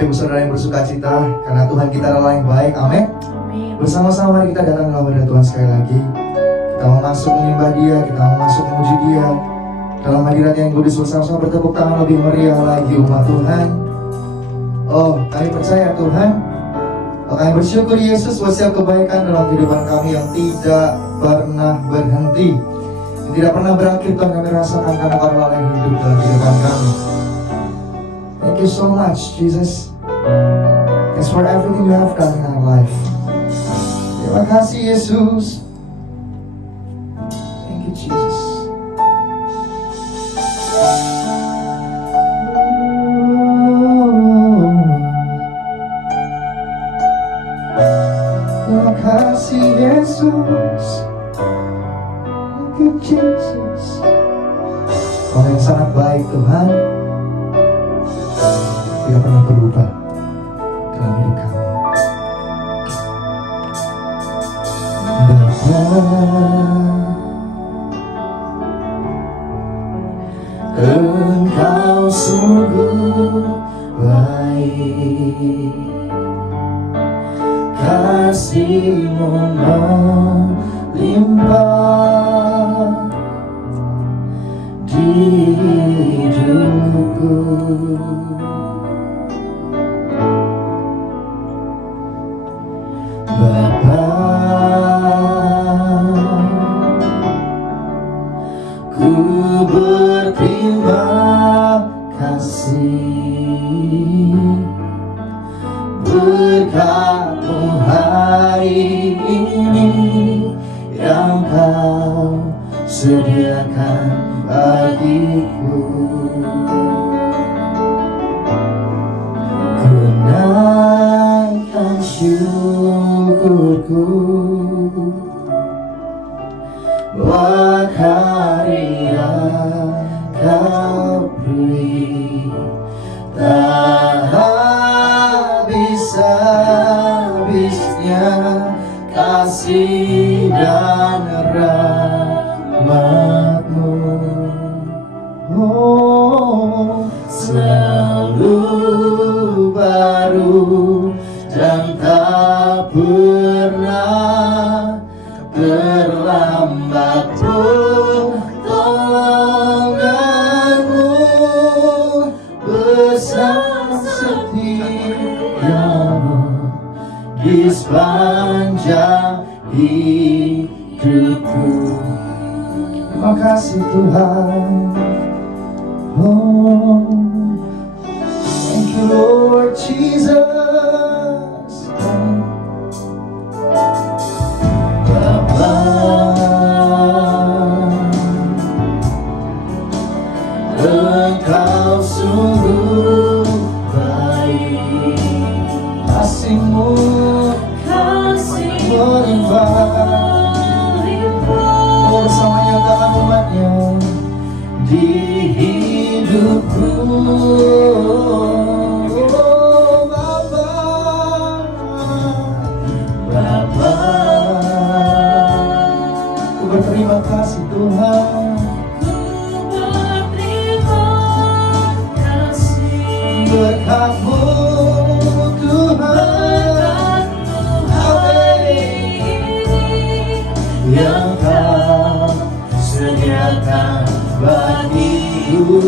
Bapak Ibu Saudara yang bersuka cita, karena Tuhan kita adalah yang baik. Amin. Bersama-sama mari kita datang dalam hadirat Tuhan sekali lagi. Kita mau masuk menyembah Dia, kita mau masuk memuji Dia dalam hadirat yang kudus. Bersama-sama bertepuk tangan lebih meriah lagi umat Tuhan. Oh, kami percaya Tuhan, kami bersyukur Yesus buat setiap kebaikan dalam kehidupan kami yang tidak pernah berhenti, yang tidak pernah berakhir. Tuhan, kami rasakan karena Kau yang hidup dalam kehidupan kami. Thank you so much, Jesus. Thanks for everything you have done in our life. Terima kasih, Yesus. Thank you, Jesus. Terima kasih, Yesus. Thank you, Jesus. Kau yang sangat baik, Tuhan, tidak pernah berubah dalam hidup kami. Engkau sungguh baik, kasih-Mu melimpah di hidupku. Bapa, ku berterima kasih berkat-Mu hari ini yang Kau sediakan bagiku. Ku naikkan syukurku buat hari yang Kau beri, tak habis-habisnya kasih dan rahmat-Mu. Oh, selalu baru dan tak pernah terlambat pertolongan-Mu, besar setia-Mu di sepanjang hidupku. Terima kasih Tuhan. Oh, thank you Lord Jesus. Bapa, Engkau sungguh baik, kasih-Mu melimpah. Oh, bersama nyatakan umat-Nya di hidupku. Oh, Bapa, Bapa, ku berterima kasih Tuhan. Berkat-Mu Tuhan, hari ini yang Kau sediakan bagiku.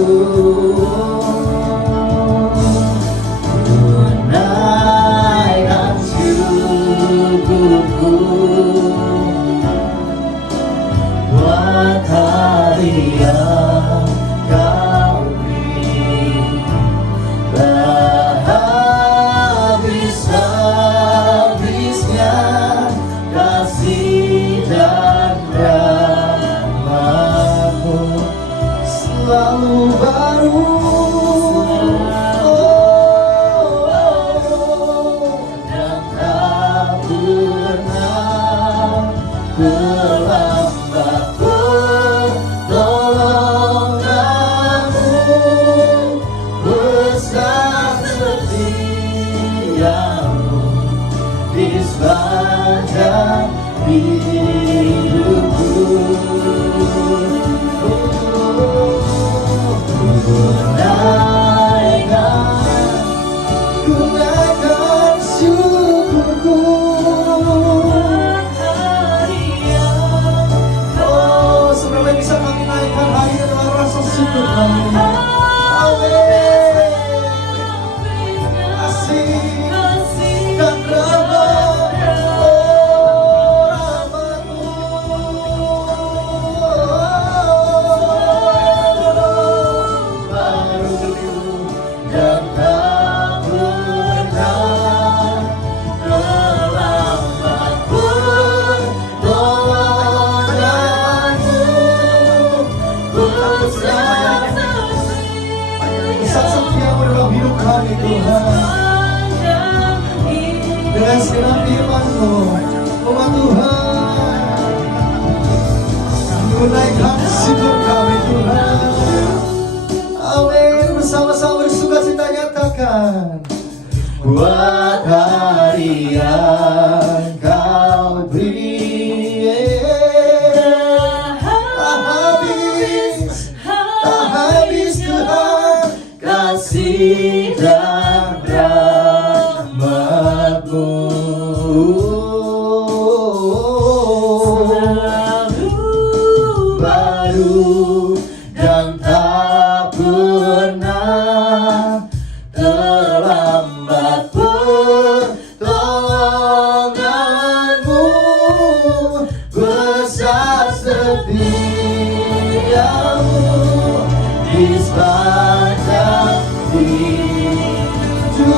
Ku naikkan syukurku buat hari yang Kau beri, tak habis-habisnya kasih dan rahmat-Mu, selalu baru. Dan tak pernah terlambat pertolongan-Mu, besar setia-Mu di sepanjang hidupku. Ku naikkan, ku atas kebenaran firman-Mu. Oh Tuhan, menaikkan syukur kami Tuhan. Amin. Bersama-sama bersuka-cita nyatakan, buat hari yang Kau beri, tak habis Tuhan kasih dan rahmat-Mu. Baru dan tak pernah terlambat pertolongan-Mu. Besar setiamu di sepanjang hidupku.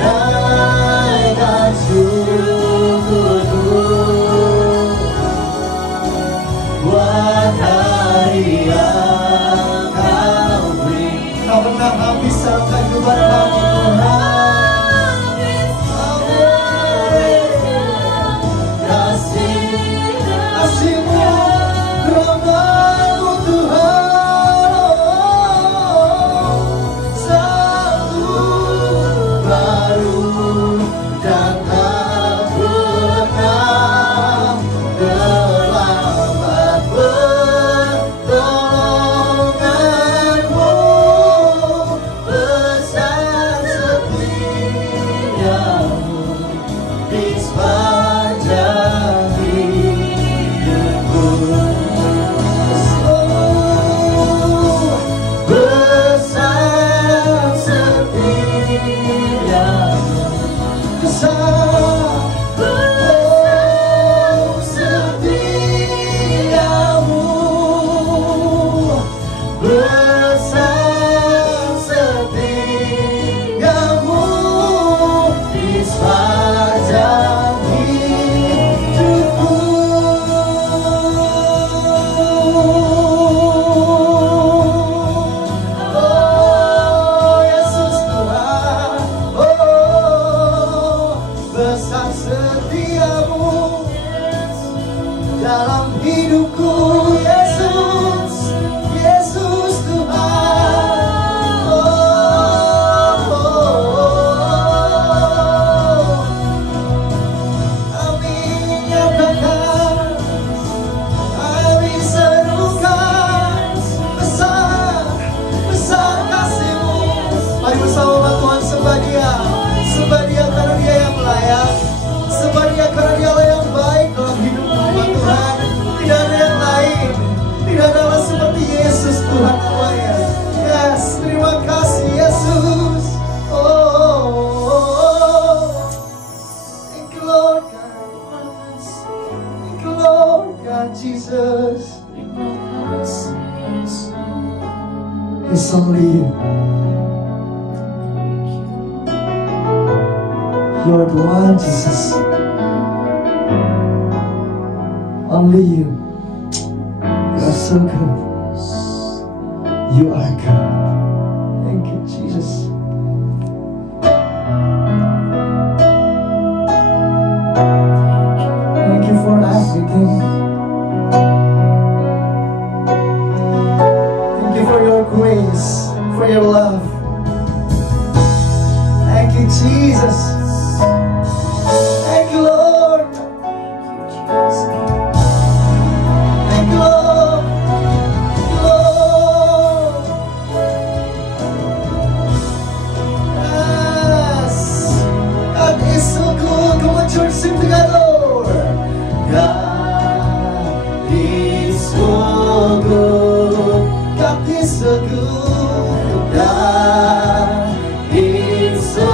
Naikkan syukurku buat hari yang Kau beri. Tak pernah habis dalam kehidupan kami Tuhan. Kasih-Mu, rahmat-Mu Tuhan. Satu baru dan tak pernah terlambat pertolongan-Mu. Besar setiamu di sepanjang hidupku. Oh, besar setiamu, besar, oh, setiamu, besar setiamu di sepanjang hidupku. Oh Yesus Tuhan, oh besar setiamu dalam hidupku. Yesus, Yesus Tuhan. Amin. Nyatakan, amin. Serukan, besar, besar kasih-Mu. Mari bersama Tuhan sembah Dia, sembah Dia karena Dia yang layak, sembah Dia karena Dia yang baik dalam hidupmu Tuhan. Tidak ada yang lain, tidak ada Allah seperti Yesus Tuhan namanya. Yes, terima kasih Yesus. Oh, thank you Lord God, thank you Lord God Jesus. It's only You. You're the one, Jesus. Only You. You're so good. You are good. Thank you, Jesus. Thank You for everything. Thank You for Your grace, for Your love. Thank You, Jesus. Thank You, Lord. Thank You, Lord. Thank You, Lord. Yes. God is so good. Come on, church, sing together. God is so good. God is so good. God is so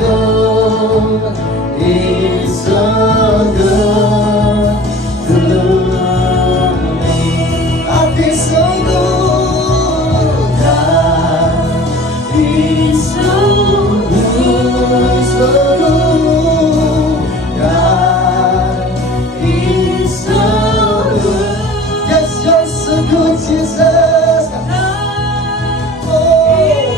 good. He's so good to me. God is so good. God is so good. So good. God is so good. Yes, You're so good, Jesus. Oh,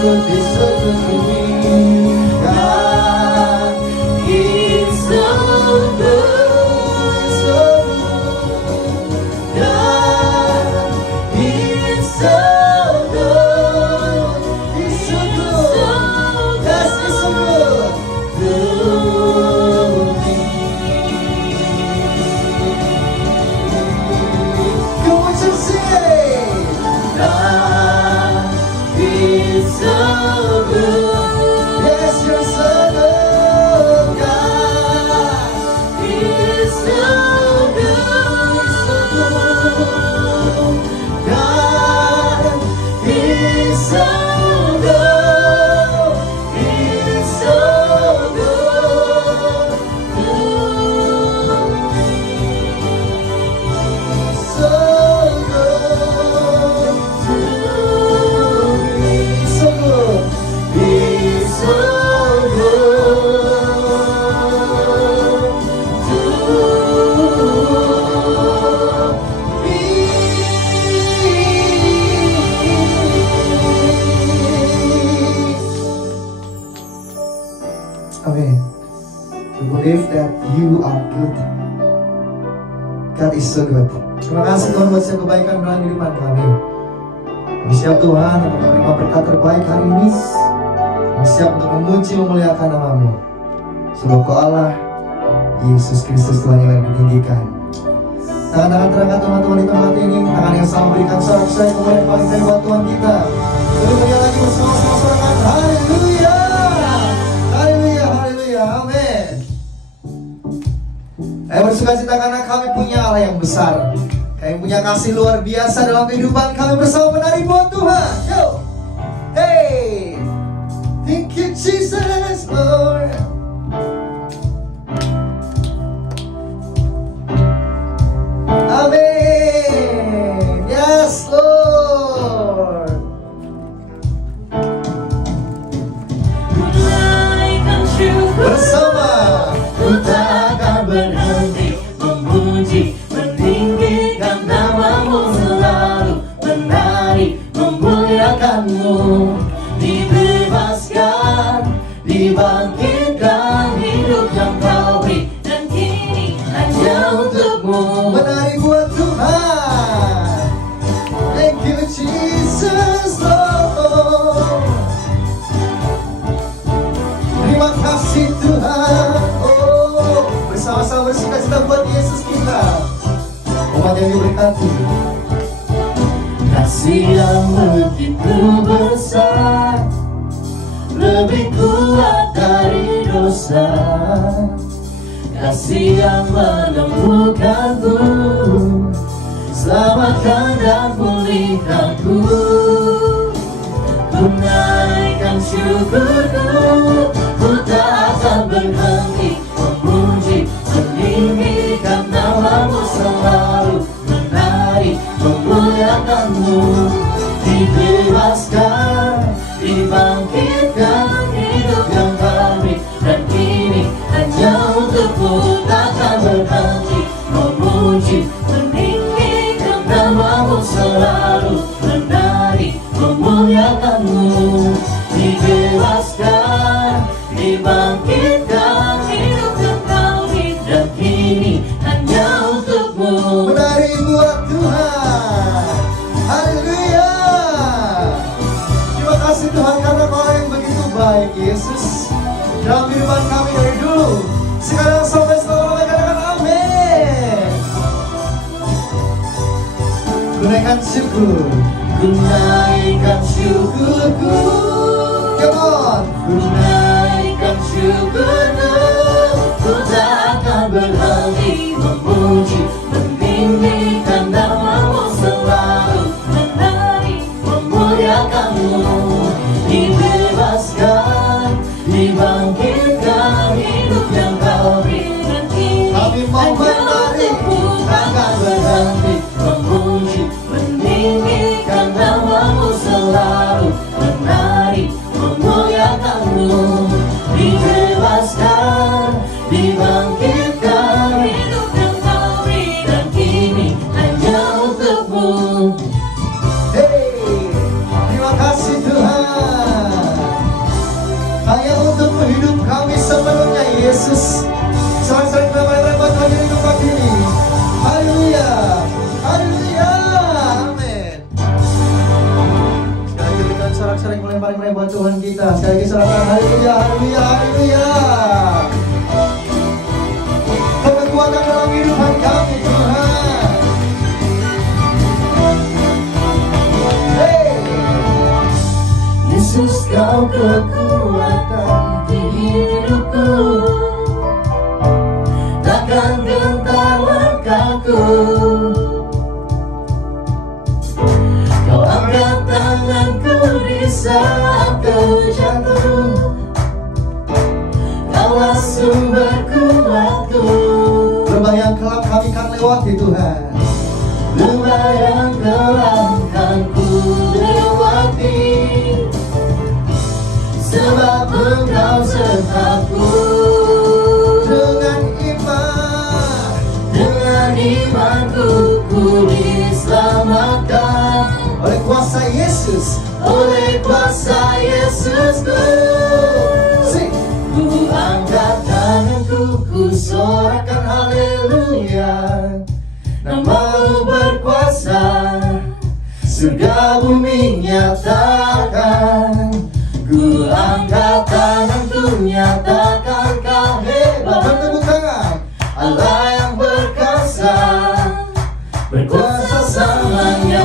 good, he's so good to me. God, he's so good, so good. God, he's so good, he's so good. Yes, he's so good to me. Come on, just sing. God is so good. Yes, you're so good. God is so good. So good. God is so good. He's so good to me. So good to me. So good. He's so good to me. Amen. We believe that you are good. God is so good. Terima kasih Tuhan buat setiap kebaikan dalam kehidupan kami. Kami siap Tuhan untuk menerima berkat terbaik hari ini. Kami siap untuk memuji memuliakan nama-Mu. Sebab Kau Allah, Yesus Kristus Tuhan yang ditinggikan. Tangan-tangan terangkat teman-teman di tempat ini. Tangan yang sama berikan sorak-sorai kemuliaan paling baik buat Tuhan kita. Lebih mulia lagi bersama-sama sorakan. Haleluya. Haleluya, haleluya, amin. Saya bersuka cita karena kami punya Allah yang besar. Kami punya kasih luar biasa dalam kehidupan kami bersama menari buat Tuhan. Yo, hey, thank you Jesus, Lord. Amin. Yes, Lord. Menaikkan syukur, Bersama ku tak akan berhenti memuji, meninggikan nama-Mu selalu, menari, memuliakan-Mu. Dibebaskan, dibangkitkan, hidup yang Kau beri, dan kini hanya untuk-Mu. menari buat Tuhan. Thank you Jesus, Lord. Terima kasih Tuhan. Oh, bersama-sama bersuka cita buat Yesus kita. Umat yang diberkati. Kasih yang begitu besar, lebih kuat dari dosa. Kasih yang menemukanku, selamatkan dan pulihkanku. Ku naikkan syukurku, ku tak akan berhenti memuji, meninggikan nama-Mu selalu, menari, memuliakan-Mu. Dibebaskan, dibangkitkan, hidup yang kami, dan kini hanya untuk-Mu. Takkan berhenti memuji, meninggikan nama-Mu selalu, menari, memuliakan-Mu. Dibebaskan, dibangkitkan, hidup yang kami, dan kini hanya untuk-Mu. Menari buat Tuhan. Haleluya. Terima kasih Tuhan karena Kau yang begitu baik Yesus dalam kehidupan kami dari dulu, sekarang sampai selamanya. Katakan amin. Naikkan syukur. Ku naikkan syukurku, Come on. ku naikkan syukurku, ku tak akan berhenti memuji, meninggikan nama-Mu selalu, menari, memuliakan-Mu. Dibebaskan, dibangkitkan, hidup yang Kau beri, dan kini Kami mau hanya menari, untuk-Mu. Takkan berhenti memuji, meninggikan nama-Mu selalu, menari, memuliakan-Mu. Dibebaskan, Yesus. Sorak-sorai menyembah buat Tuhan yang hidup pagi ini. Haleluya, haleluya, amin. Sekali lagi kita sorak-sorai melempar buat Tuhan kita. Sekali lagi sorakkan haleluya, haleluya, haleluya. Kekuatan dalam hidupan kami Tuhan. Hey. Yesus, kau kekuatan di hidupku, takkan gentar langkahku. Kau angkat tanganku di saat ku jatuh, Kaulah sumber kuatku. Lembah yang kelam kami kan lewati Tuhan. Lembah yang kelam kan ku lewati, sebab Engkau sertaku. Dengan imanku ku diselamatkan oleh kuasa Yesus. oleh kuasa Yesusku. Ku angkat tanganku, ku sorakan haleluya. Namamu berkuasa, surga bumi nyatakan. Ku angkat tanganku, nyatakan kau hebat. Bertepuk tangan. Allah yang berkuasa, berkuasa selamanya.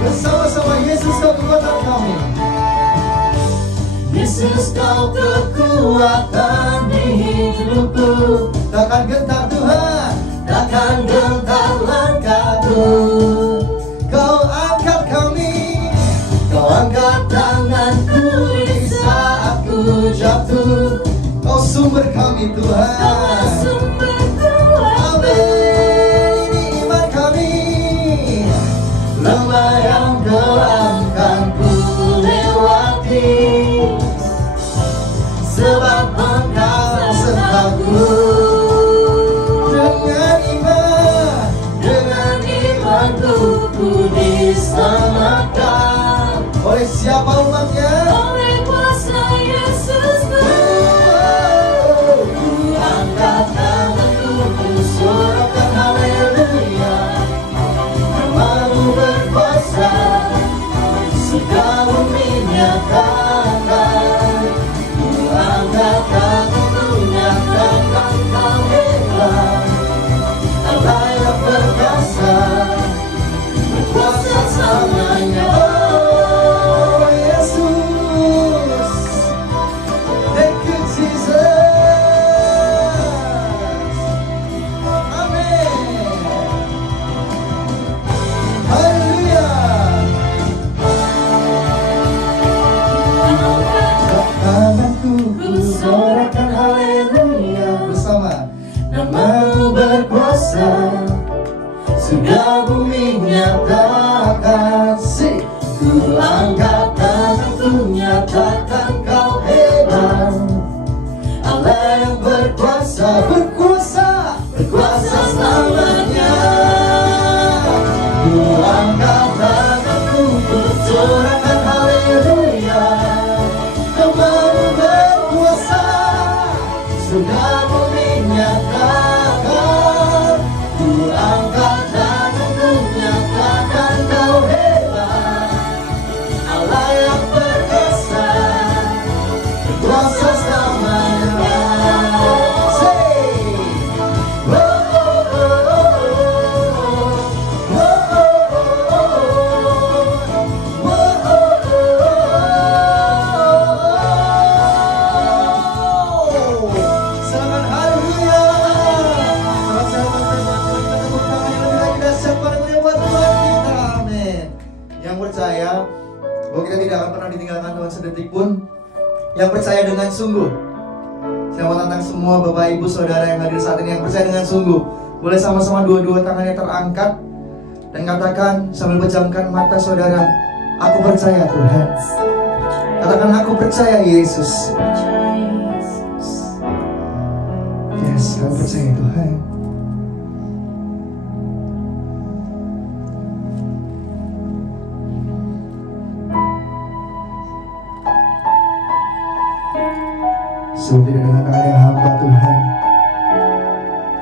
Bersama-sama Yesus kau kekuatan kami. Yesus, kau kekuatan di hidupku, Takkan gentar Tuhan. takkan gentar langkahku. Kau angkat kami. Kau angkat tanganku di saat ku jatuh. Kau sumber kami Tuhan. Kaulah sumber kuatku. Amin. Ini iman kami. Lembah yang kelam kan ku lewati, sebab Engkau sertaku. Dengan imanku ku diselamatkan Oleh siapa umatnya? oleh kuasa Yesusku. Ku angkat tanganku, ku sorakan haleluya. Namamu berkuasa, surga bumi nyatakan. Ku angkat tanganku, nyatakan kau hebat. Allah yang berkuasa, berkuasa selamanya. Oh Yesus. Thank you Jesus. Amin. Haleluya. Tanganku Ku sorakan haleluya. bersama. Namamu berkuasa, surga bumi nyatakan. Ku angkat tanganku, nyatakan kau hebat. Allah yang berkuasa, Berkuasa. berkuasa selamanya. Ku angkat tanganku, ku sorakan haleluya. Namamu berkuasa, surga bumi nyatakan. Ku angkat tanganku, nyatakan kau hebat. Allah yang berkuasa, berkuasa selamanya. Selamat haleluya. Amin. Yang percaya bahwa kita tidak akan pernah ditinggalkan Tuhan sedetik pun. Yang percaya dengan sungguh. Saya mau tantang semua Bapak Ibu Saudara yang hadir saat ini yang percaya dengan sungguh. Boleh sama-sama dua-dua tangannya terangkat dan katakan sambil pejamkan mata saudara, aku percaya Tuhan. Katakan aku percaya Yesus. Yes, kau percaya Tuhan. Kami yang hamba Tuhan,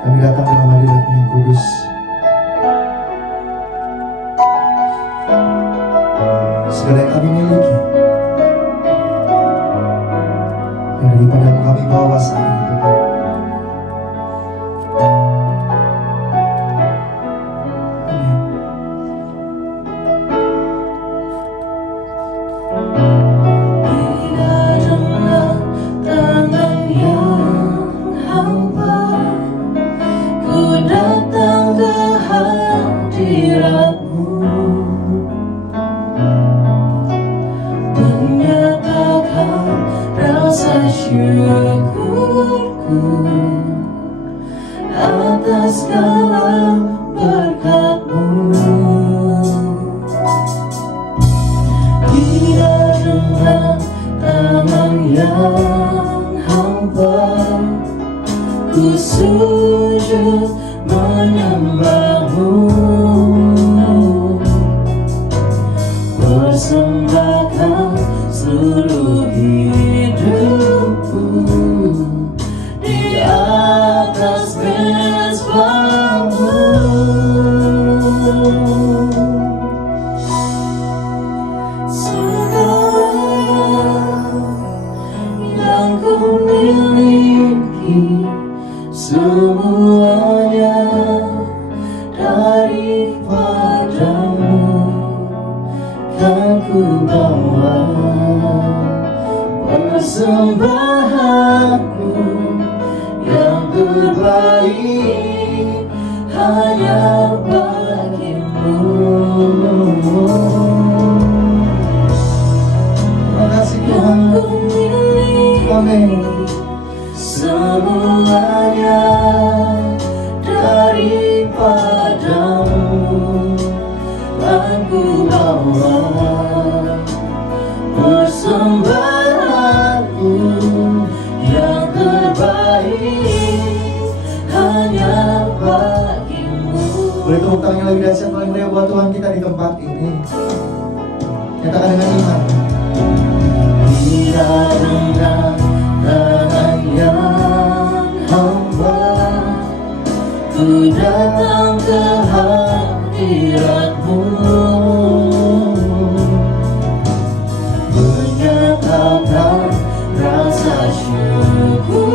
kami datang dalam hadirat-Mu yang kudus. Segala yang kami miliki, yang daripada-Mu kami bawa saat ini Tuhan. Amin. Biarlah tangan yang hampa, ku datang ke hadirat-Mu, menyatakan rasa syukurku atas segala berkat-Mu. Tidak dengan tangan yang hampa, ku sujud menyembah-Mu, persembahkan seluruh hidupku di atas mezbah-Mu. Yang ku miliki semuanya daripada-Mu, kan ku bawa persembahanku yang terbaik hanya bagi-Mu. Terima kasih Tuhan. Yang ku miliki Amin. semuanya daripada-Mu, kan ku bawa persembahanku yang terbaik hanya bagi-Mu. Boleh tepuk tangan yang lebih dahsyat paling meriah buat Tuhan kita di tempat ini. Nyatakan dengan iman. Tidak dengan tangan yang hampa, ku datang ke hadirat-Mu, menyatakan rasa syukurku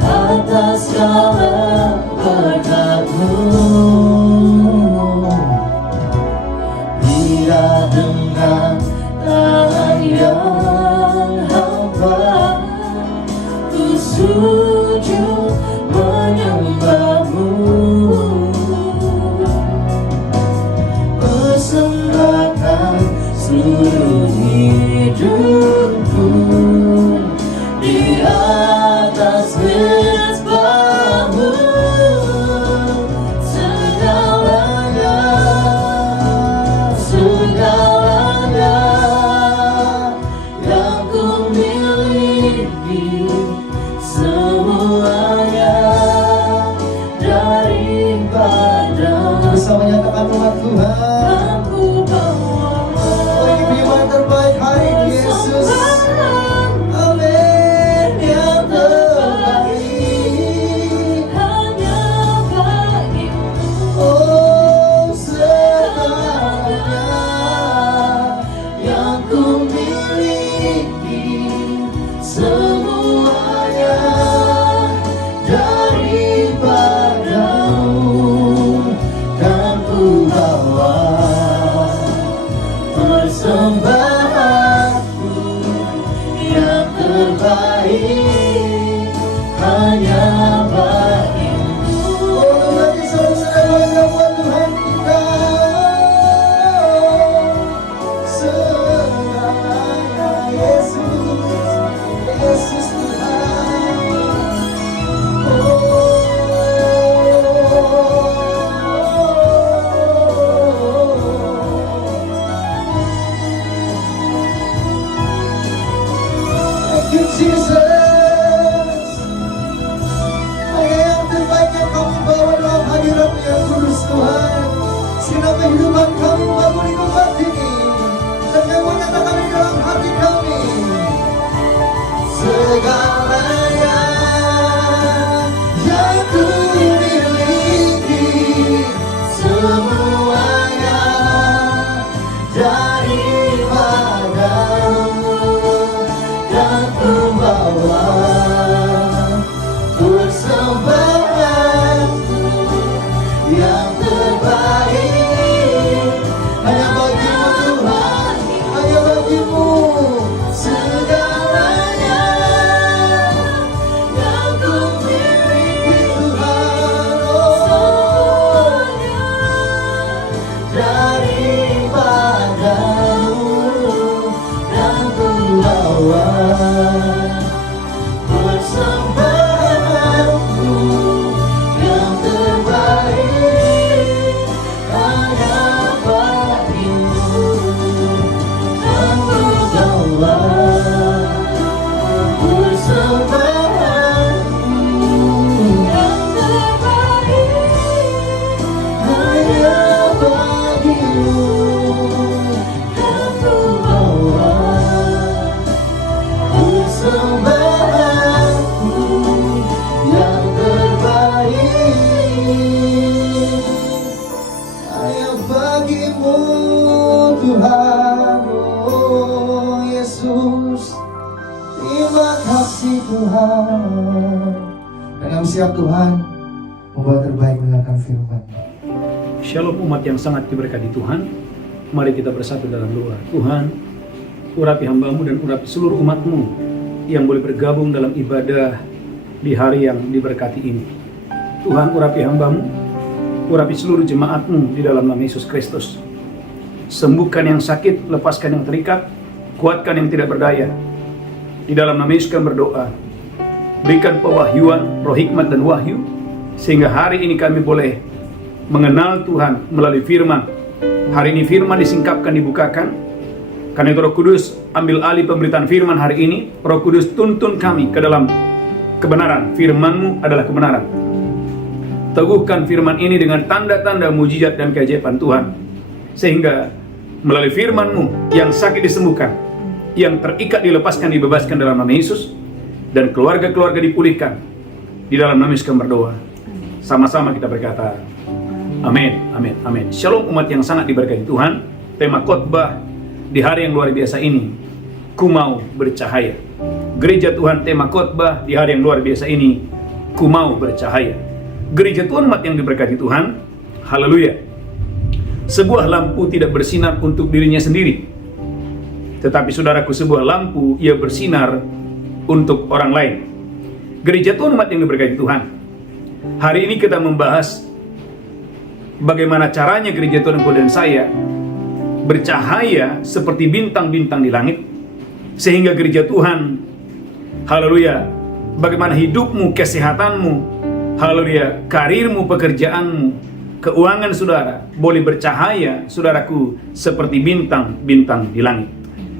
atas segala berkat-Mu. Tidak dengan tangan yang hampa, ku sujud menyembah-Mu, persembahkan seluruh hidupku di atas mezbah-Mu. Segalanya yang ku miliki, semuanya daripada-Mu, Bersama nyatakan umat Tuhan. kan ku bawa Oh, ini firman terbaik hari ini, Yesus. Amin. Yang terbaik. hanya bagi-Mu. Oh, segalanya Yang ku miliki, semuanya daripada-Mu, kan ku bawa persembahanku yang terbaik hanya bagi-Mu. Oh, Tuhan Yesus, saudara buat Tuhan kita. Segalanya Yesus, Yesus Tuhan. Thank you Jesus. Hanya yang terbaik yang kami bawa dalam hadirat yang kudus Tuhan. Sinar kehidupan kami bangun di tempat ini, dan kami nyatakan di dalam hati kami. Tuhan. Dan kami siap Tuhan membuat terbaik mendengarkan firman. Shalom umat yang sangat diberkati Tuhan. Mari kita bersatu dalam doa. Tuhan, urapi hamba-Mu dan urapi seluruh umat-Mu yang boleh bergabung dalam ibadah di hari yang diberkati ini. Tuhan, urapi hamba-Mu, urapi seluruh jemaat-Mu di dalam nama Yesus Kristus. Sembuhkan yang sakit, lepaskan yang terikat, kuatkan yang tidak berdaya. Di dalam nama Yesus kami berdoa. Berikan pewahyuan, roh hikmat dan wahyu, sehingga hari ini kami boleh mengenal Tuhan melalui firman. Hari ini firman disingkapkan, dibukakan. Karena itu Roh Kudus ambil alih pemberitaan firman hari ini. Roh Kudus tuntun kami ke dalam kebenaran. Firman-Mu adalah kebenaran. Teguhkan firman ini dengan tanda-tanda mujizat dan keajaiban Tuhan. Sehingga melalui firman-Mu yang sakit disembuhkan, yang terikat dilepaskan, dibebaskan dalam nama Yesus, dan keluarga-keluarga dipulihkan. Di dalam nama Yesus kami berdoa. Sama-sama kita berkata, amin, amin, amin. Shalom umat yang sangat diberkati Tuhan. Tema khotbah di hari yang luar biasa ini, ku mau bercahaya. Gereja Tuhan, tema khotbah di hari yang luar biasa ini, ku mau bercahaya. Gereja Tuhan umat yang diberkati Tuhan, haleluya. Sebuah lampu tidak bersinar untuk dirinya sendiri, tetapi saudaraku, sebuah lampu ia bersinar untuk orang lain. Gereja Tuhan umat yang diberkati Tuhan, hari ini kita membahas bagaimana caranya gereja Tuhan engkau dan saya bercahaya seperti bintang-bintang di langit. Sehingga gereja Tuhan, haleluya, bagaimana hidupmu, kesehatanmu, haleluya, karirmu, pekerjaanmu, keuangan saudara boleh bercahaya, saudaraku, seperti bintang-bintang di langit.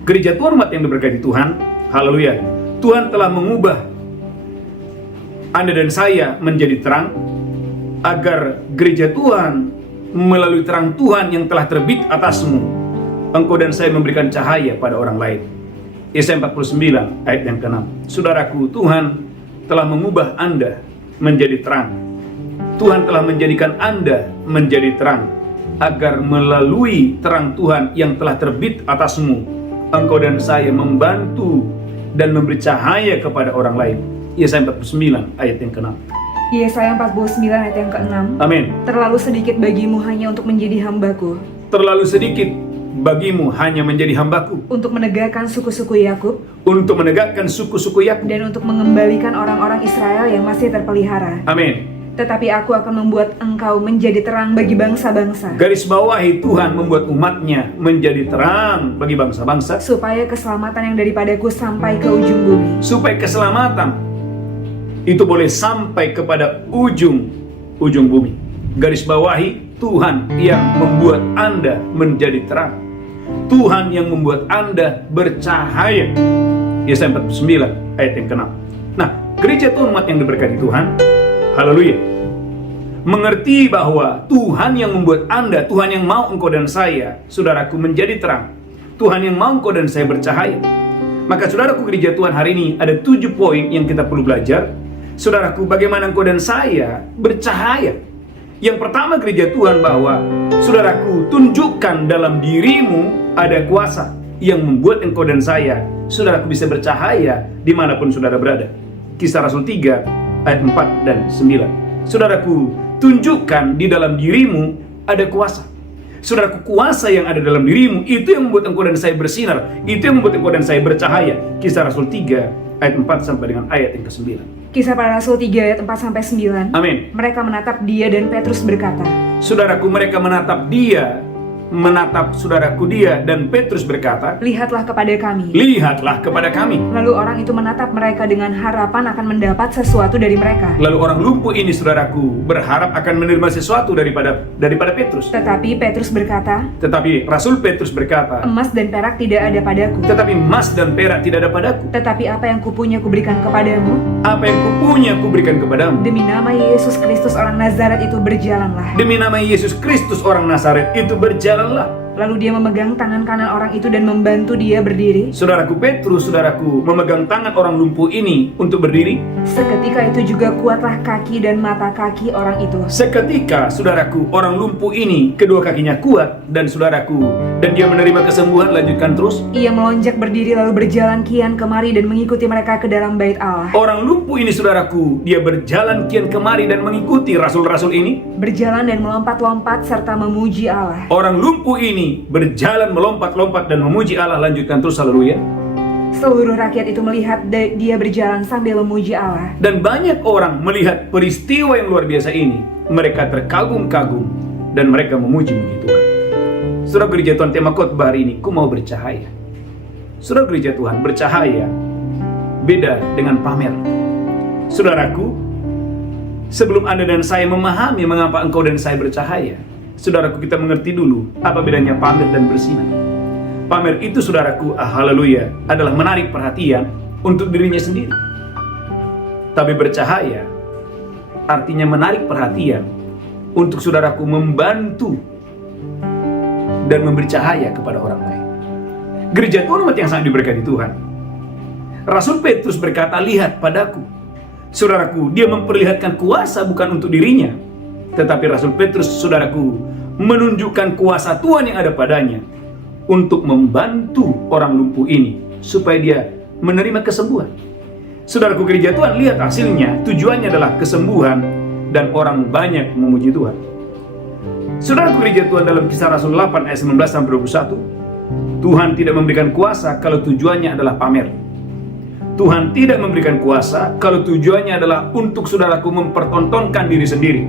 Gereja Tuhan umat yang diberkati Tuhan, haleluya, Tuhan telah mengubah Anda dan saya menjadi terang, agar gereja Tuhan melalui terang Tuhan yang telah terbit atasmu, engkau dan saya memberikan cahaya pada orang lain. Yesaya 49 ayat yang ke-6. Saudaraku, Tuhan telah mengubah Anda menjadi terang. Tuhan telah menjadikan Anda menjadi terang, agar melalui terang Tuhan yang telah terbit atasmu, engkau dan saya membantu dan memberi cahaya kepada orang lain. Yesaya 49 ayat yang ke-6. Yesaya 49 ayat yang ke-6. Amin. Terlalu sedikit bagimu hanya untuk menjadi hambaku, Terlalu sedikit bagimu hanya menjadi hambaku, untuk menegakkan suku-suku Yakub, untuk menegakkan suku-suku Yakub. dan untuk mengembalikan orang-orang Israel yang masih terpelihara. Amin. Tetapi aku akan membuat engkau menjadi terang bagi bangsa-bangsa, Garis bawahi, Tuhan membuat umatnya menjadi terang bagi bangsa-bangsa, supaya keselamatan yang daripadaku sampai ke ujung bumi. supaya keselamatan itu boleh sampai kepada ujung bumi. Garis bawahi, Tuhan yang membuat Anda menjadi terang, Tuhan yang membuat Anda bercahaya. Yesaya 49 ayat yang ke-6. Nah, gereja Tuhan umat yang diberkati Tuhan, haleluya, mengerti bahwa Tuhan yang membuat Anda, Tuhan yang mau engkau dan saya, saudaraku, menjadi terang, Tuhan yang mau engkau dan saya bercahaya. Maka saudaraku, gereja Tuhan hari ini ada 7 poin yang kita perlu belajar. Saudaraku, bagaimana engkau dan saya bercahaya. Yang pertama, gereja Tuhan, bahwa saudaraku, tunjukkan dalam dirimu ada kuasa yang membuat engkau dan saya, saudaraku, bisa bercahaya dimanapun saudara berada. Kisah Rasul 3 ayat 4 dan 9. Saudaraku, tunjukkan di dalam dirimu ada kuasa. Saudaraku, kuasa yang ada dalam dirimu itu yang membuat engkau dan saya bersinar, itu yang membuat engkau dan saya bercahaya. Kisah Rasul 3 ayat 4 sampai dengan ayat yang ke-9. Kisah Para Rasul 3 ayat 4 sampai 9. Amin. Mereka menatap dia dan Petrus berkata, Saudaraku, mereka menatap saudaraku dia, dan Petrus berkata, lihatlah kepada kami. lihatlah kepada kami. Lalu orang itu menatap mereka dengan harapan akan mendapat sesuatu dari mereka. Lalu orang lumpuh ini, saudaraku, berharap akan menerima sesuatu daripada Petrus. Tetapi Petrus berkata, Tetapi Rasul Petrus berkata, emas dan perak tidak ada padaku, tetapi emas dan perak tidak ada padaku, tetapi apa yang kupunya kuberikan kepadamu. apa yang kupunya kuberikan kepadamu. Demi nama Yesus Kristus orang Nazaret itu berjalanlah. Demi nama Yesus Kristus orang Nazaret itu berjalanlah. Lalu dia memegang tangan kanan orang itu dan membantu dia berdiri. Saudaraku Petrus, saudaraku, memegang tangan orang lumpuh ini untuk berdiri. Seketika itu juga kuatlah kaki dan mata kaki orang itu. Seketika, saudaraku, orang lumpuh ini kedua kakinya kuat dan saudaraku, dan dia menerima kesembuhan. Lanjutkan terus. Ia melonjak berdiri lalu berjalan kian kemari dan mengikuti mereka ke dalam bait Allah. Orang lumpuh ini, saudaraku, dia berjalan kian kemari dan mengikuti rasul-rasul ini. Berjalan dan melompat-lompat serta memuji Allah. Orang lumpuh ini berjalan melompat-lompat dan memuji Allah. Lanjutkan terus, haleluya. Seluruh rakyat itu melihat dia berjalan sambil memuji Allah. Dan banyak orang melihat peristiwa yang luar biasa ini. Mereka terkagum-kagum dan mereka memuji-muji Tuhan. Saudara gereja Tuhan, tema khotbah hari ini, ku mau bercahaya. Saudara gereja Tuhan, bercahaya beda dengan pamer. Saudaraku, sebelum Anda dan saya memahami mengapa engkau dan saya bercahaya, saudaraku, kita mengerti dulu apa bedanya pamer dan bersinar. Pamer itu, saudaraku, haleluya, adalah menarik perhatian untuk dirinya sendiri. Tapi bercahaya artinya menarik perhatian untuk saudaraku membantu dan memberi cahaya kepada orang lain. Gereja Tuhan, umat yang sangat diberkati Tuhan, Rasul Petrus berkata, lihat padaku. Saudaraku, dia memperlihatkan kuasa bukan untuk dirinya, tetapi Rasul Petrus, saudaraku, menunjukkan kuasa Tuhan yang ada padanya untuk membantu orang lumpuh ini supaya dia menerima kesembuhan. Saudaraku gereja Tuhan, lihat hasilnya. Tujuannya adalah kesembuhan dan orang banyak memuji Tuhan. Saudaraku gereja Tuhan, dalam Kisah Rasul 8 ayat 19-21, Tuhan tidak memberikan kuasa kalau tujuannya adalah pamer. Tuhan tidak memberikan kuasa kalau tujuannya adalah untuk saudaraku mempertontonkan diri sendiri.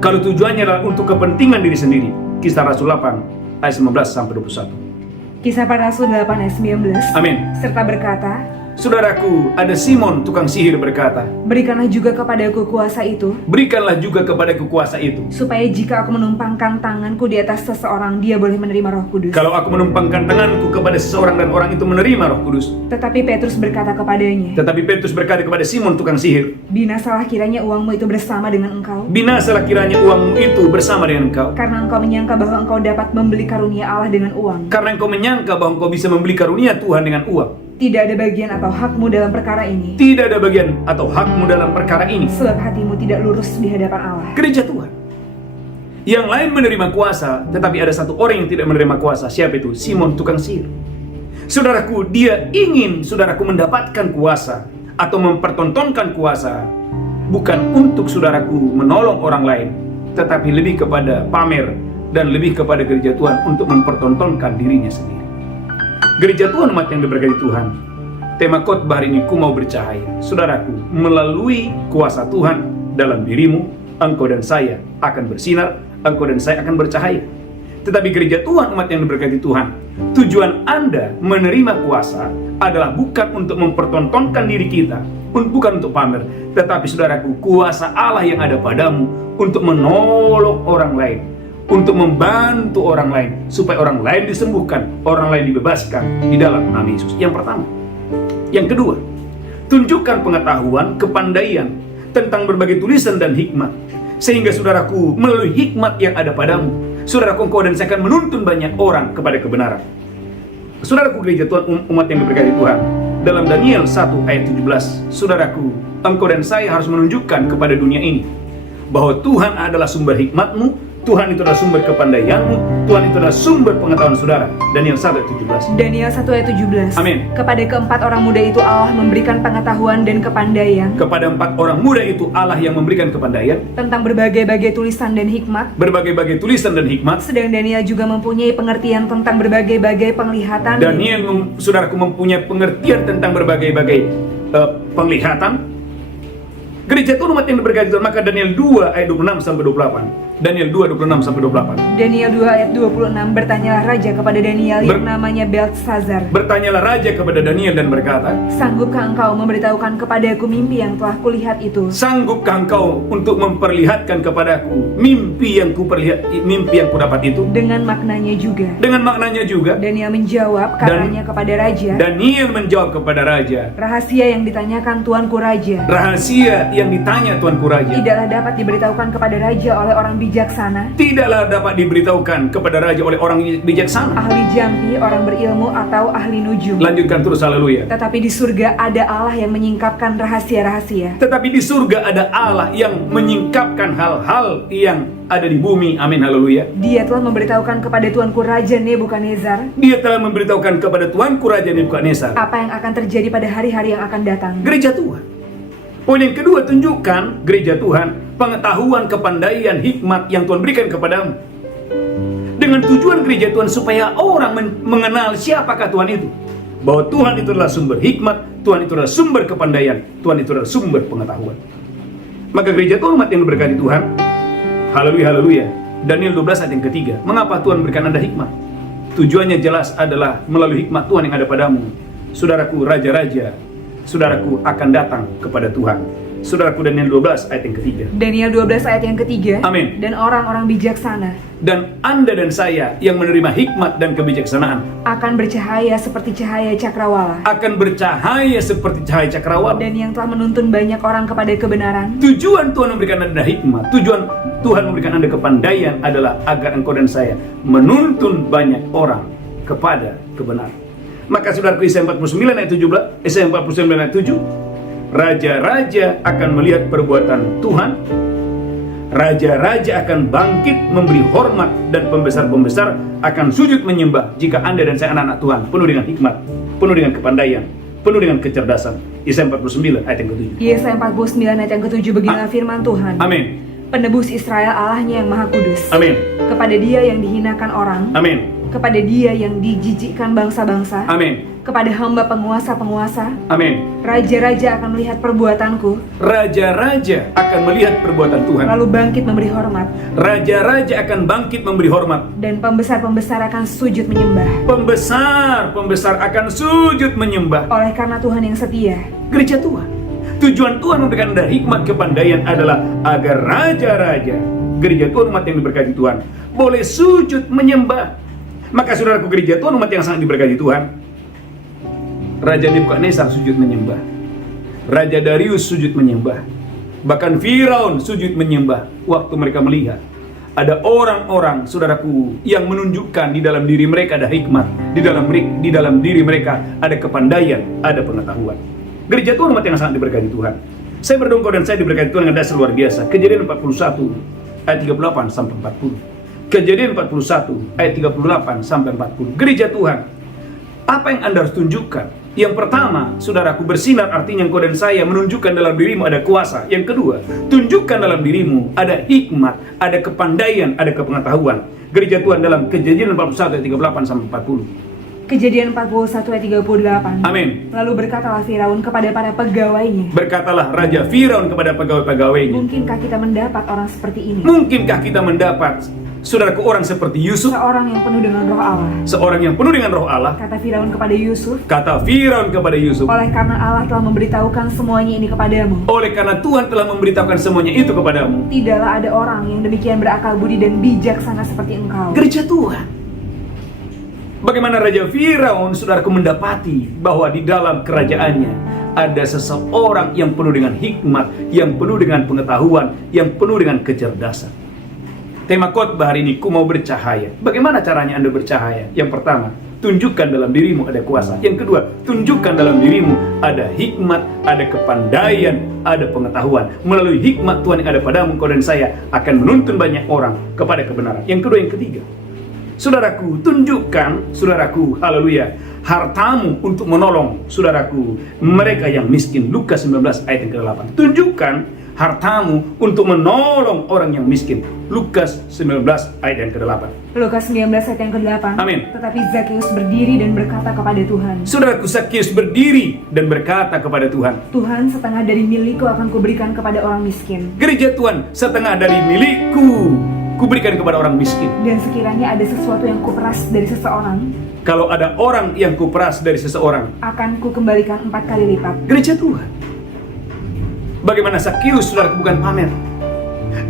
Kalau tujuannya adalah untuk kepentingan diri sendiri. Kisah Rasul 8 ayat 19-21. Kisah para Rasul 8 ayat 19. Amin. Serta berkata, saudaraku, ada Simon tukang sihir berkata, berikanlah juga kepadaku kuasa itu, berikanlah juga kepadaku kuasa itu, supaya jika aku menumpangkan tanganku di atas seseorang, dia boleh menerima Roh Kudus. Kalau aku menumpangkan tanganku kepada seseorang dan orang itu menerima Roh Kudus. Tetapi Petrus berkata kepadanya, Tetapi Petrus berkata kepada Simon tukang sihir, binasalah kiranya uangmu itu bersama dengan engkau, binasalah kiranya uangmu itu bersama dengan engkau, karena engkau menyangka bahwa engkau dapat membeli karunia Allah dengan uang. karena engkau menyangka bahwa engkau bisa membeli karunia Tuhan dengan uang. Tidak ada bagian atau hakmu dalam perkara ini. Tidak ada bagian atau hakmu dalam perkara ini, sebab hatimu tidak lurus di hadapan Allah. Gereja Tuhan, yang lain menerima kuasa, tetapi ada satu orang yang tidak menerima kuasa. Siapa itu? Simon tukang sihir. Saudaraku, dia ingin saudaraku mendapatkan kuasa atau mempertontonkan kuasa, bukan untuk saudaraku menolong orang lain, tetapi lebih kepada pamer dan lebih kepada gereja Tuhan untuk mempertontonkan dirinya sendiri. Gereja Tuhan, umat yang diberkati Tuhan, tema khotbah hari ini, ku mau bercahaya. Saudaraku, melalui kuasa Tuhan dalam dirimu, engkau dan saya akan bersinar, engkau dan saya akan bercahaya. Tetapi gereja Tuhan, umat yang diberkati Tuhan, tujuan Anda menerima kuasa adalah bukan untuk mempertontonkan diri kita, bukan untuk pamer, tetapi saudaraku, kuasa Allah yang ada padamu untuk menolong orang lain, untuk membantu orang lain, supaya orang lain disembuhkan, orang lain dibebaskan di dalam nama Yesus. Yang pertama. Yang kedua, tunjukkan pengetahuan, kepandaian tentang berbagai tulisan dan hikmat, sehingga saudaraku, melalui hikmat yang ada padamu, saudaraku, engkau dan saya akan menuntun banyak orang kepada kebenaran. Saudaraku gereja Tuhan, umat yang diberkati Tuhan, dalam Daniel 1 ayat 17, saudaraku, engkau dan saya harus menunjukkan kepada dunia ini bahwa Tuhan adalah sumber hikmatmu, Tuhan itu adalah sumber kepandaianmu, Tuhan itu adalah sumber pengetahuan saudara. Daniel 1 ayat 17. Daniel 1 ayat 17. Amin. Kepada keempat orang muda itu Allah memberikan pengetahuan dan kepandaian. Kepada 4 orang muda itu Allah yang memberikan kepandaian tentang berbagai-bagai tulisan dan hikmat. Berbagai-bagai tulisan dan hikmat. Sedang Daniel juga mempunyai pengertian tentang berbagai-bagai penglihatan. Daniel, saudaraku, mempunyai pengertian tentang berbagai-bagai penglihatan. Gereja Tuhan, umat yang diberkati Tuhan, maka Daniel 2 ayat 26 sampai 28. Daniel 2 26 sampai 28. Daniel 2 ayat 26, bertanyalah raja kepada Daniel yang namanya Beltesazar. Bertanyalah raja kepada Daniel dan berkata, sanggupkah engkau memberitahukan kepadaku mimpi yang telah kulihat itu? Sanggupkah engkau untuk memperlihatkan kepadaku mimpi yang kudapat itu? Dengan maknanya juga. Dengan maknanya juga. Daniel menjawab katanya kepada raja. Daniel menjawab kepada raja. Rahasia yang ditanyakan tuanku raja. Rahasia yang ditanya tuanku raja. Tidaklah dapat diberitahukan kepada raja oleh orang bijak bijaksana, tidaklah dapat diberitahukan kepada raja oleh orang bijaksana. ahli jampi, orang berilmu, atau ahli nujum. Lanjutkan terus, haleluya. Tetapi di surga ada Allah yang menyingkapkan rahasia-rahasia. Tetapi di surga ada Allah yang menyingkapkan hal-hal yang ada di bumi. Amin, haleluya. Dia telah memberitahukan kepada tuanku Raja Nebukadnezar Dia telah memberitahukan kepada tuanku Raja Nebukadnezar apa yang akan terjadi pada hari-hari yang akan datang. gereja Tuhan. Poin yang kedua, tunjukkan gereja Tuhan pengetahuan, kepandaian, hikmat yang Tuhan berikan kepadamu. Dengan tujuan gereja Tuhan supaya orang mengenal siapakah Tuhan itu. Bahwa Tuhan itu adalah sumber hikmat, Tuhan itu adalah sumber kepandaian, Tuhan itu adalah sumber pengetahuan. Maka gereja Tuhan, umat yang diberkati Tuhan, haleluya, haleluya. Daniel 12 ayat yang ketiga. Mengapa Tuhan berikan Anda hikmat? Tujuannya jelas adalah melalui hikmat Tuhan yang ada padamu. Saudaraku, raja-raja, saudaraku akan datang kepada Tuhan. Saudaraku, Daniel 12 ayat yang ketiga. Daniel 12 ayat yang ketiga. Amin. Dan orang-orang bijaksana Dan Anda dan saya yang menerima hikmat dan kebijaksanaan akan bercahaya seperti cahaya cakrawala, akan bercahaya seperti cahaya cakrawala. dan yang telah menuntun banyak orang kepada kebenaran. Tujuan Tuhan memberikan Anda hikmat, tujuan Tuhan memberikan Anda kepandaian adalah agar engkau dan saya menuntun banyak orang kepada kebenaran. Maka saudaraku, Yesaya 49 ayat 17, Yesaya 49 ayat 7, raja-raja akan melihat perbuatan Tuhan, raja-raja akan bangkit memberi hormat, dan pembesar-pembesar akan sujud menyembah jika Anda dan saya anak-anak Tuhan penuh dengan hikmat, penuh dengan kepandaian, penuh dengan kecerdasan. Yesaya 49 ayat yang ke-7. Yesaya 49 ayat yang ke-7, beginilah firman Tuhan. Amin. Penebus Israel Allahnya yang maha kudus. Amin. Kepada dia yang dihinakan orang, Amin. kepada dia yang dijijikkan bangsa-bangsa, Amin. kepada hamba penguasa-penguasa, Amin. raja-raja akan melihat perbuatanku, Raja-raja akan melihat perbuatan Tuhan. lalu bangkit memberi hormat, Raja-raja akan bangkit memberi hormat. dan pembesar-pembesar akan sujud menyembah. Pembesar-pembesar akan sujud menyembah. Oleh karena Tuhan yang setia, Gereja Tuhan. Tujuan Tuhan memberikan Anda hikmat kepandaian adalah agar raja-raja, gereja Tuhan, umat yang diberkati Tuhan, boleh sujud menyembah. Maka saudaraku, gereja Tuhan, umat yang sangat diberkati Tuhan, Raja Nebukadnezar sujud menyembah, Raja Darius sujud menyembah, bahkan Firaun sujud menyembah. Waktu mereka melihat ada orang-orang, saudaraku, yang menunjukkan di dalam diri mereka ada hikmat, di dalam diri mereka ada kepandaian, ada pengetahuan. Gereja Tuhan, umat yang sangat diberkati Tuhan, saya berdoa dan saya diberkati Tuhan dengan dasar luar biasa. Kejadian 41 ayat 38 sampai 40. Kejadian 41 ayat 38 sampai 40. Gereja Tuhan, apa yang Anda harus tunjukkan? Yang pertama, saudaraku, bersinar artinya engkau dan saya menunjukkan dalam dirimu ada kuasa. Yang kedua, tunjukkan dalam dirimu ada hikmat, ada kepandaian, ada kepengetahuan. Gereja Tuhan, dalam Kejadian 41 ayat 38 sampai 40. Kejadian 41 ayat 38. Amin. Lalu berkatalah Firaun kepada para pegawainya, Berkatalah Raja Firaun kepada pegawai-pegawainya, mungkinkah kita mendapat orang seperti ini? mungkinkah kita mendapat, saudaraku, orang seperti Yusuf, Seorang yang penuh dengan roh Allah. seorang yang penuh dengan roh Allah? Kata Firaun kepada Yusuf, Kata Firaun kepada Yusuf, oleh karena Allah telah memberitahukan semuanya ini kepadamu, oleh karena Tuhan telah memberitahukan semuanya itu kepadamu, tidaklah ada orang yang demikian berakal budi dan bijaksana seperti engkau. gereja Tuhan. Bagaimana Raja Firaun, saudaraku, mendapati bahwa di dalam kerajaannya ada seseorang yang penuh dengan hikmat, yang penuh dengan pengetahuan, yang penuh dengan kecerdasan. Tema khotbah hari ini, ku mau bercahaya. Bagaimana caranya Anda bercahaya? Yang pertama, tunjukkan dalam dirimu ada kuasa. Yang kedua, tunjukkan dalam dirimu ada hikmat, ada kepandaian, ada pengetahuan. Melalui hikmat Tuhan yang ada padamu, engkau dan saya akan menuntun banyak orang kepada kebenaran. Yang kedua, yang ketiga, saudaraku, tunjukkan, saudaraku, haleluya, hartamu untuk menolong, saudaraku, mereka yang miskin. Lukas 19 ayat yang ke-8. Tunjukkan hartamu untuk menolong orang yang miskin. Lukas 19 ayat yang ke-8. Lukas 19 ayat yang ke-8. Amin. Tetapi Zakeus berdiri dan berkata kepada Tuhan, Saudaraku, Zakeus berdiri dan berkata kepada Tuhan, Tuhan, setengah dari milikku akan kuberikan kepada orang miskin. gereja Tuhan, setengah dari milikku kuberikan kepada orang miskin. Dan sekiranya ada sesuatu yang kuperas dari seseorang, Kalau ada orang yang kuperas dari seseorang, akan kukembalikan 4 kali lipat. gereja Tuhan. Bagaimana Zakeus, saudaraku, bukan pamer.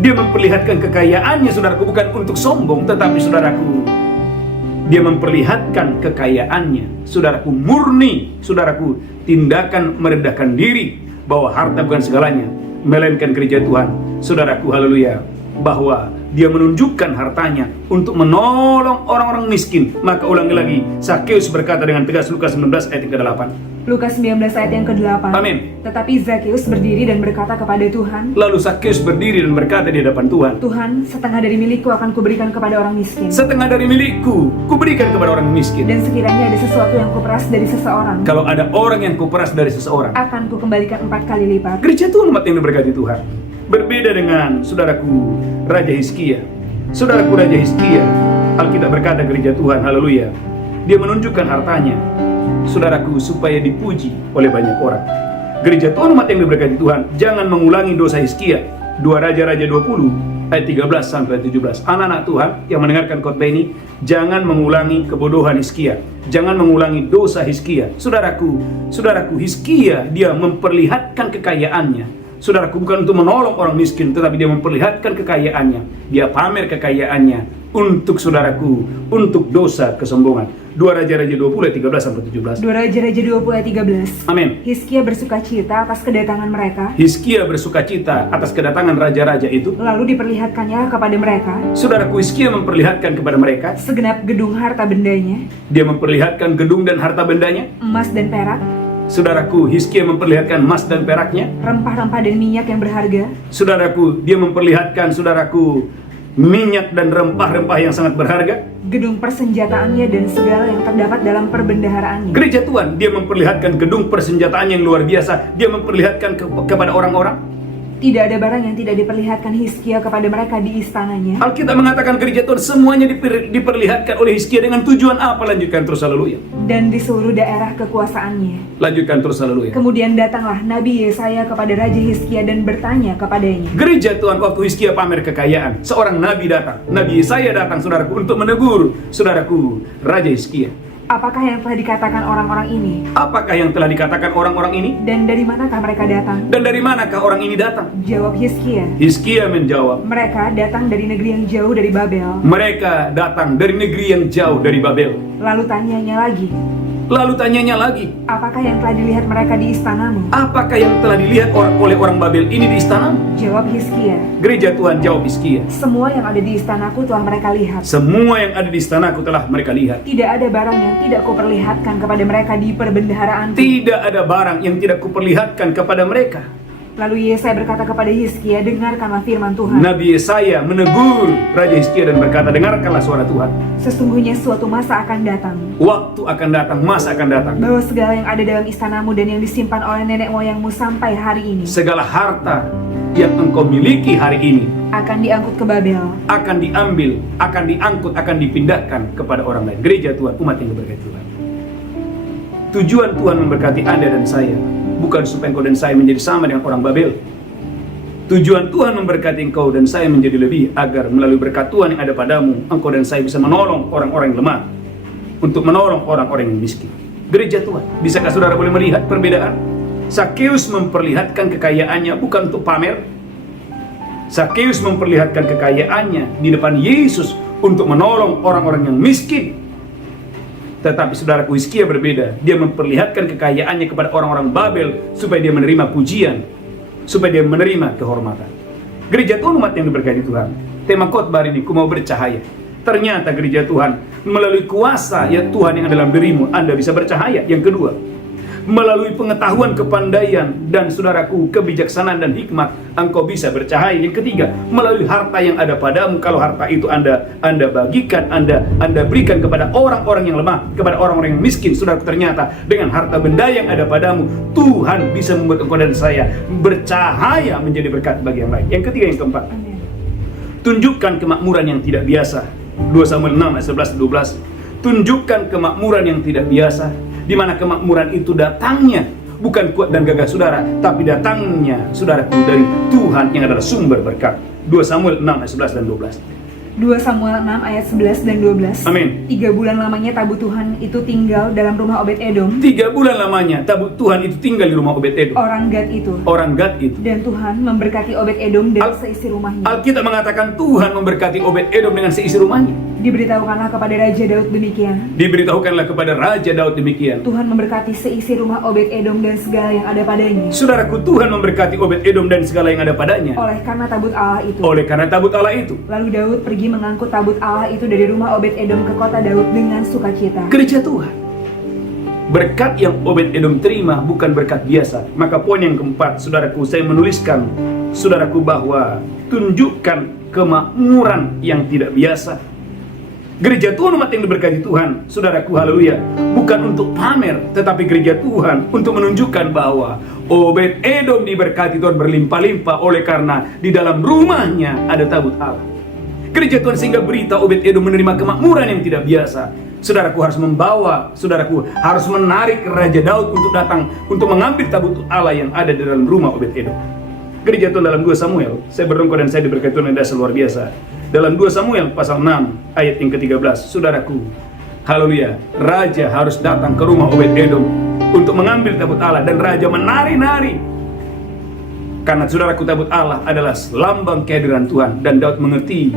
Dia memperlihatkan kekayaannya, saudaraku, bukan untuk sombong, tetapi saudaraku, dia memperlihatkan kekayaannya, saudaraku, murni, saudaraku, tindakan merendahkan diri, bahwa harta bukan segalanya, melainkan gereja Tuhan, saudaraku, haleluya, bahwa dia menunjukkan hartanya untuk menolong orang-orang miskin. Maka ulangi lagi, Zakheus berkata dengan tegas, Lukas 19 ayat yang ke-8. Lukas 19 ayat yang ke-8. Amin. Tetapi Zakheus berdiri dan berkata kepada Tuhan, Lalu Zakheus berdiri dan berkata di hadapan Tuhan, Tuhan, setengah dari milikku akan kuberikan kepada orang miskin. setengah dari milikku kuberikan kepada orang miskin. Dan sekiranya ada sesuatu yang kuperas dari seseorang, Kalau ada orang yang kuperas dari seseorang, akan kukembalikan 4 kali lipat. gereja Tuhan umat yang diberkati Tuhan. Berbeda dengan saudaraku Raja Hizkia. Saudaraku Raja Hizkia, Alkitab berkata gereja Tuhan, haleluya, dia menunjukkan hartanya, saudaraku, supaya dipuji oleh banyak orang. Gereja Tuhan umat yang diberkati Tuhan, jangan mengulangi dosa Hizkia. 2 Raja-Raja 20 ayat 13 sampai 17. Anak-anak Tuhan yang mendengarkan khotbah ini, jangan mengulangi kebodohan Hizkia, jangan mengulangi dosa Hizkia. Saudaraku, Hizkia dia memperlihatkan kekayaannya. Saudaraku, bukan untuk menolong orang miskin, tetapi dia memperlihatkan kekayaannya. Dia pamer kekayaannya untuk saudaraku, untuk dosa kesombongan. 2 Raja-Raja 20 ayat 13 sampai 17. 2 Raja-Raja 20 ayat 13. Amin. Hizkia bersukacita atas kedatangan mereka, Hizkia bersukacita atas kedatangan raja-raja itu. lalu diperlihatkannya kepada mereka Saudaraku, Hizkia memperlihatkan kepada mereka, segenap gedung harta bendanya, dia memperlihatkan gedung dan harta bendanya. emas dan perak, Saudaraku, Hizkia memperlihatkan emas dan peraknya. rempah-rempah dan minyak yang berharga, Saudaraku, dia memperlihatkan, saudaraku, minyak dan rempah-rempah yang sangat berharga. gedung persenjataannya dan segala yang terdapat dalam perbendaharaannya. Gereja Tuhan, dia memperlihatkan gedung persenjataan yang luar biasa. Dia memperlihatkan kepada orang-orang. Tidak ada barang yang tidak diperlihatkan Hizkia kepada mereka di istananya. Alkitab mengatakan gereja Tuhan semuanya diperlihatkan oleh Hizkia dengan tujuan apa? Lanjutkan terus, haleluya. Dan di seluruh daerah kekuasaannya. Lanjutkan terus, haleluya. Kemudian datanglah Nabi Yesaya kepada Raja Hizkia dan bertanya kepadanya. Gereja Tuhan waktu Hizkia pamer kekayaan, seorang nabi datang. Nabi Yesaya datang, saudaraku, untuk menegur saudaraku Raja Hizkia. Apakah yang telah dikatakan orang-orang ini? Apakah yang telah dikatakan orang-orang ini? Dan dari manakah mereka datang? Dan dari manakah orang ini datang? Jawab Hizkia, Hizkia menjawab, mereka datang dari negeri yang jauh dari Babel. mereka datang dari negeri yang jauh dari Babel. Lalu tanyanya lagi, Lalu tanyanya lagi, apakah yang telah dilihat mereka di istanamu? apakah yang telah dilihat oleh orang Babel ini di istanamu? Jawab Hizkia, Gereja Tuhan jawab Hizkia, semua yang ada di istanaku telah mereka lihat. semua yang ada di istanaku telah mereka lihat. Tidak ada barang yang tidak kuperlihatkan kepada mereka di perbendaharaan. Tidak ada barang yang tidak kuperlihatkan kepada mereka. Lalu Yesaya berkata kepada Hizkia, dengarkanlah firman Tuhan. Nabi Yesaya menegur Raja Hizkia dan berkata, dengarkanlah suara Tuhan. Sesungguhnya suatu masa akan datang, Waktu akan datang, masa akan datang. bahwa segala yang ada dalam istanamu dan yang disimpan oleh nenek moyangmu sampai hari ini Segala harta yang engkau miliki hari ini akan diangkut ke Babel. akan diambil, akan diangkut, akan dipindahkan kepada orang lain. Gereja Tuhan, umat yang diberkati Tuhan. Tujuan Tuhan memberkati Anda dan saya bukan supaya engkau dan saya menjadi sama dengan orang Babel. Tujuan Tuhan memberkati engkau dan saya menjadi lebih, agar melalui berkat Tuhan yang ada padamu, engkau dan saya bisa menolong orang-orang yang lemah, untuk menolong orang-orang yang miskin. Gereja Tuhan, bisakah saudara boleh melihat perbedaan? Zakheus memperlihatkan kekayaannya bukan untuk pamer. Zakheus memperlihatkan kekayaannya di depan Yesus untuk menolong orang-orang yang miskin. Tetapi saudaraku, Hizkia berbeda. Dia memperlihatkan kekayaannya kepada orang-orang Babel supaya dia menerima pujian, supaya dia menerima kehormatan. Gereja Tuhan, umat yang diberkati Tuhan, tema khotbah hari ini, ku mau bercahaya. Ternyata gereja Tuhan, melalui kuasa ya Tuhan yang ada dalam dirimu, Anda bisa bercahaya. Yang kedua, melalui pengetahuan, kepandaian, dan saudaraku, kebijaksanaan dan hikmat, engkau bisa bercahaya. Yang ketiga, melalui harta yang ada padamu. Kalau harta itu Anda bagikan, Anda berikan kepada orang-orang yang lemah, kepada orang-orang yang miskin, saudaraku, ternyata dengan harta benda yang ada padamu, Tuhan bisa membuat engkau dan saya bercahaya menjadi berkat bagi yang lain. Yang ketiga, yang keempat, tunjukkan kemakmuran yang tidak biasa. 2 Samuel 6 ayat 11-12. Tunjukkan kemakmuran yang tidak biasa, di mana kemakmuran itu datangnya bukan kuat dan gagah saudara, tapi datangnya saudaraku dari Tuhan yang adalah sumber berkat. 2 Samuel 6 ayat 11 dan 12. 2 Samuel 6 ayat 11 dan 12. Amin. 3 bulan lamanya tabut Tuhan itu tinggal dalam rumah Obed-Edom. 3 bulan lamanya tabut Tuhan itu tinggal di rumah Obed-Edom, Orang Gad itu. orang Gad itu. Dan Tuhan memberkati Obed-Edom dan seisi rumahnya. Alkitab mengatakan Tuhan memberkati Obed-Edom dengan seisi rumahnya. Diberitahukanlah kepada Raja Daud demikian. Diberitahukanlah kepada Raja Daud demikian. Tuhan memberkati seisi rumah Obed-Edom dan segala yang ada padanya. Saudaraku, Tuhan memberkati Obed-Edom dan segala yang ada padanya. Oleh karena tabut Allah itu. Oleh karena tabut Allah itu. Lalu Daud pergi mengangkut tabut Allah itu dari rumah Obed-Edom ke kota Daud dengan sukacita. Gereja Tuhan, berkat yang Obed-Edom terima bukan berkat biasa. Maka poin yang keempat, saudaraku, saya menuliskan, saudaraku, bahwa tunjukkan kemakmuran yang tidak biasa. Gereja Tuhan, umat yang diberkati Tuhan, saudaraku, haleluya, bukan untuk pamer, tetapi gereja Tuhan untuk menunjukkan bahwa Obed-Edom diberkati Tuhan berlimpah-limpah oleh karena di dalam rumahnya ada tabut Allah. Gereja Tuhan sehingga berita Obed-Edom menerima kemakmuran yang tidak biasa. Saudaraku harus membawa, saudaraku harus menarik Raja Daud untuk datang untuk mengambil tabut Allah yang ada di dalam rumah Obed-Edom. Gereja Tuhan dalam 2 Samuel, saya berdoa dan saya diberkati Tuhan yang dasar luar biasa. Dalam 2 Samuel pasal 6 ayat yang ke-13, saudaraku, haleluya, Raja harus datang ke rumah Obed-Edom untuk mengambil tabut Allah, dan Raja menari-nari. Karena saudaraku, tabut Allah adalah lambang kehadiran Tuhan, dan Daud mengerti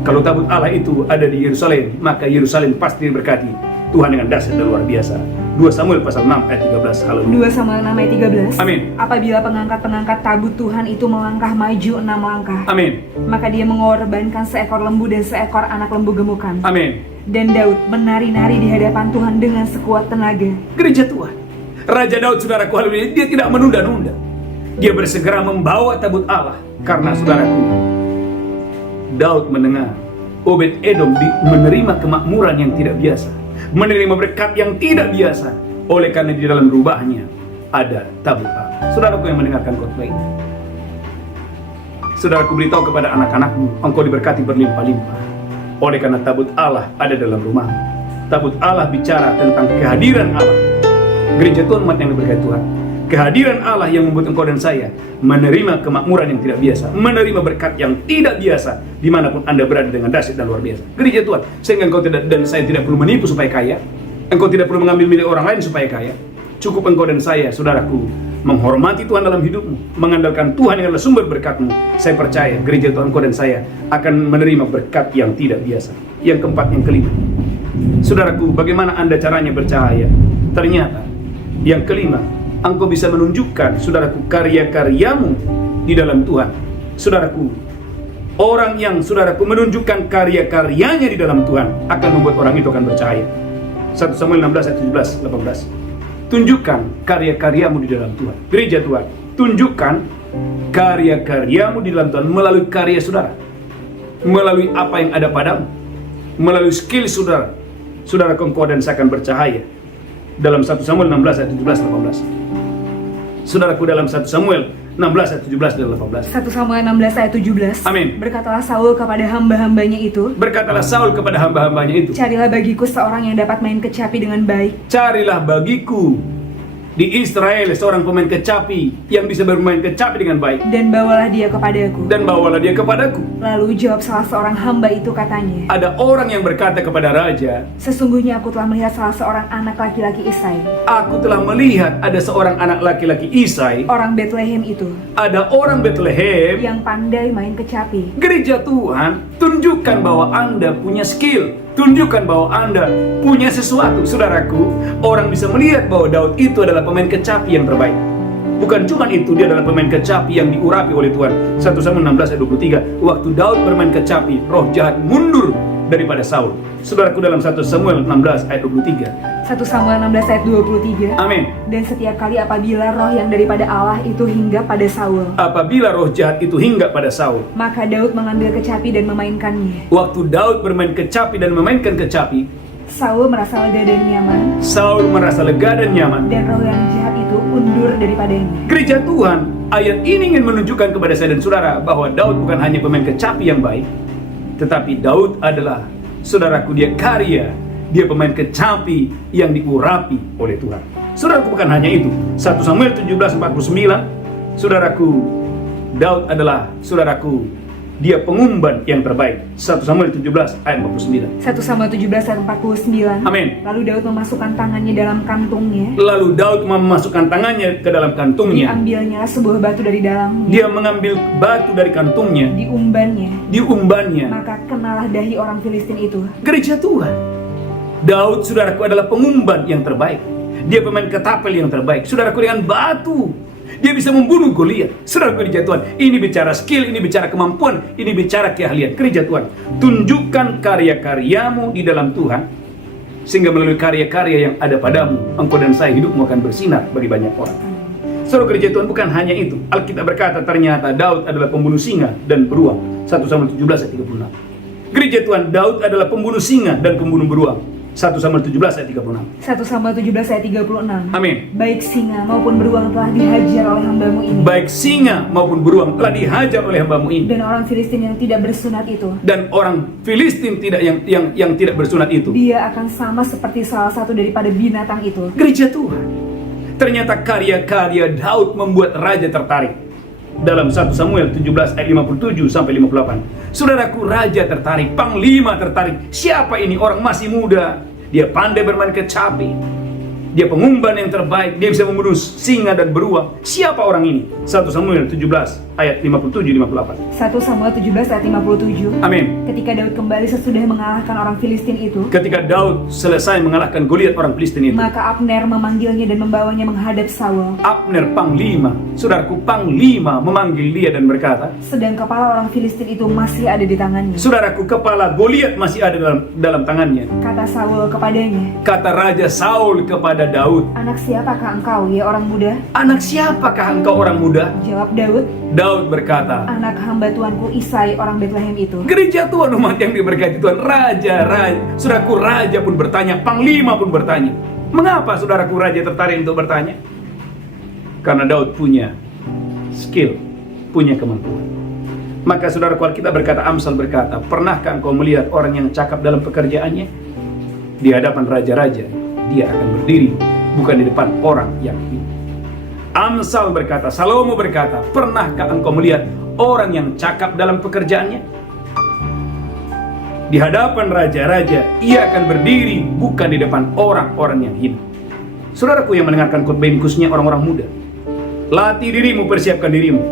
kalau tabut Allah itu ada di Yerusalem, maka Yerusalem pasti diberkati Tuhan dengan dahsyat dan luar biasa. 2 Samuel pasal 6 ayat 13. Haleluya. 2 Samuel 6 ayat 13. Amin. Apabila pengangkat-pengangkat tabut Tuhan itu melangkah maju 6 langkah, Amin. maka dia mengorbankan seekor lembu dan seekor anak lembu gemukan. Amin. Dan Daud menari-nari di hadapan Tuhan dengan sekuat tenaga. Gereja Tuhan, Raja Daud, saudaraku, haleluya, dia tidak menunda-nunda. Dia bersegera membawa tabut Allah. Karena saudaraku, Daud mendengar Obed-Edom menerima kemakmuran yang tidak biasa, menerima berkat yang tidak biasa, oleh karena di dalam rumahnya ada tabut Allah. Saudaraku yang mendengarkan khotbah ini, saudaraku, beritahu kepada anak-anakmu, engkau diberkati berlimpah-limpah oleh karena tabut Allah ada dalam rumahmu. Tabut Allah bicara tentang kehadiran Allah. Gereja Tuhan, umat yang diberkati Tuhan, kehadiran Allah yang membuat engkau dan saya menerima kemakmuran yang tidak biasa, menerima berkat yang tidak biasa dimanapun Anda berada dengan dahsyat dan luar biasa. Gereja Tuhan, sehingga engkau tidak dan saya tidak perlu menipu supaya kaya. Engkau tidak perlu mengambil milik orang lain supaya kaya. Cukup engkau dan saya, saudaraku, menghormati Tuhan dalam hidupmu, mengandalkan Tuhan yang adalah sumber berkatmu. Saya percaya gereja Tuhan, engkau dan saya akan menerima berkat yang tidak biasa. Yang keempat, yang kelima, saudaraku, bagaimana Anda caranya bercahaya? Ternyata yang kelima, engkau bisa menunjukkan, saudaraku, karya-karyamu di dalam Tuhan. Saudaraku, orang yang, saudaraku, menunjukkan karya-karyanya di dalam Tuhan akan membuat orang itu akan bercahaya. 1 Samuel 16 ayat 17, 18. Tunjukkan karya-karyamu di dalam Tuhan. Gereja Tuhan, tunjukkan karya-karyamu di dalam Tuhan melalui karya saudara, melalui apa yang ada padamu, melalui skill saudara. Saudara, engkau dan saya akan bercahaya. Dalam 1 Samuel 16 ayat 17, 18. Saudaraku, dalam 1 Samuel 16 ayat 17 dan 18. 1 Samuel 16 ayat 17. Amin. Berkatalah Saul kepada hamba-hambanya itu, Berkatalah Saul kepada hamba-hambanya itu, carilah bagiku seorang yang dapat main kecapi dengan baik. carilah bagiku di Israel seorang pemain kecapi yang bisa bermain kecapi dengan baik, Dan bawalah dia kepadaku. dan bawalah dia kepadaku. Lalu jawab salah seorang hamba itu katanya, Ada orang yang berkata kepada raja, sesungguhnya aku telah melihat salah seorang anak laki-laki Isai, aku telah melihat ada seorang anak laki-laki Isai, orang Bethlehem itu, ada orang Bethlehem. yang pandai main kecapi. Gereja Tuhan, tunjukkan bahwa Anda punya skill, tunjukkan bahwa Anda punya sesuatu. Saudaraku, orang bisa melihat bahwa Daud itu adalah pemain kecapi yang terbaik. Bukan cuma itu, dia adalah pemain kecapi yang diurapi oleh Tuhan. 1 Samuel 16 ayat 23, waktu Daud bermain kecapi, roh jahat mundur daripada Saul. Saudaraku, dalam 1 Samuel 16 ayat 23. 1 Samuel 16 ayat 23. Amin. Dan setiap kali apabila roh yang daripada Allah itu hinggap pada Saul, Apabila roh jahat itu hinggap pada Saul, maka Daud mengambil kecapi dan memainkannya. waktu Daud bermain kecapi dan memainkan kecapi, Saul merasa lega dan nyaman, Saul merasa lega dan nyaman. dan roh yang jahat itu undur daripadanya. Gereja Tuhan, ayat ini ingin menunjukkan kepada saya dan saudara bahwa Daud bukan hanya pemain kecapi yang baik, tetapi Daud adalah, saudaraku, dia karya, dia pemain kecapi yang diurapi oleh Tuhan. Saudaraku, bukan hanya itu. 1 Samuel 17:49, saudaraku, Daud adalah, saudaraku, Dia pengumban yang terbaik. 1 Samuel 17 ayat 49. 1 Samuel 17 ayat 49. Amin. Lalu Daud memasukkan tangannya dalam kantungnya. Lalu Daud memasukkan tangannya ke dalam kantungnya. Diambilnya sebuah batu dari dalamnya. Dia mengambil batu dari kantungnya. Diumbannya. Maka Maka kenalah dahi orang Filistin itu. gereja Tuhan, Daud, saudaraku, adalah pengumban yang terbaik. Dia pemain ketapel yang terbaik. Saudaraku, dengan batu dia bisa membunuh Goliat. Saudaraku, gereja Tuhan, ini bicara skill, ini bicara kemampuan, ini bicara keahlian. Gereja Tuhan, tunjukkan karya-karyamu di dalam Tuhan, sehingga melalui karya-karya yang ada padamu, engkau dan saya, hidupmu akan bersinar bagi banyak orang. Saudara, gereja Tuhan, bukan hanya itu. Alkitab berkata ternyata Daud adalah pembunuh singa dan beruang. 1 Samuel 17 ayat 36. Gereja Tuhan, Daud adalah pembunuh singa dan pembunuh beruang. 1 Samuel 17 ayat 36. 1 Samuel 17 ayat 36. Amin. Baik singa maupun beruang telah dihajar oleh hambamu ini. Baik singa maupun beruang telah dihajar oleh hambamu ini. Dan orang Filistin yang tidak bersunat itu, Dan orang Filistin tidak yang tidak bersunat itu, dia akan sama seperti salah satu daripada binatang itu. gereja Tuhan, ternyata karya-karya Daud membuat raja tertarik. Dalam 1 Samuel 17 ayat 57 sampai 58. Saudaraku, raja tertarik, panglima tertarik. Siapa ini? Orang masih muda. Dia pandai bermain kecapi. Dia pengumban yang terbaik. Dia bisa membunuh singa dan beruang. Siapa orang ini? 1 Samuel 17 ayat 57-58. 1 Samuel 17 ayat 57. Amin. Ketika Daud kembali sesudah mengalahkan orang Filistin itu, Ketika Daud selesai mengalahkan Goliat orang Filistin itu, maka Abner memanggilnya dan membawanya menghadap Saul. Abner panglima, saudaraku, panglima memanggil dia dan berkata, Sedang kepala orang Filistin itu masih ada di tangannya. saudaraku, kepala Goliat masih ada dalam tangannya. Kata Saul kepadanya, Kata Raja Saul kepada Daud, Anak siapakah engkau, ya orang muda? anak siapakah engkau orang muda? Jawab Daud, Daud berkata, anak hamba tuanku Isai orang Betlehem itu. gereja Tuhan, umat yang diberkati Tuhan, raja, saudaraku, raja pun bertanya, panglima pun bertanya. Mengapa saudaraku raja tertarik untuk bertanya? Karena Daud punya skill, punya kemampuan. Maka saudaraku, Alkitab berkata, Amsal berkata, pernahkah engkau melihat orang yang cakap dalam pekerjaannya? Di hadapan raja-raja dia akan berdiri, bukan di depan orang yang hina. Amsal berkata, Salomo berkata, pernahkah engkau melihat orang yang cakap dalam pekerjaannya? Di hadapan raja-raja ia akan berdiri, bukan di depan orang-orang yang hina. Saudaraku yang mendengarkan khotbah ini, khususnya orang-orang muda, latih dirimu, persiapkan dirimu.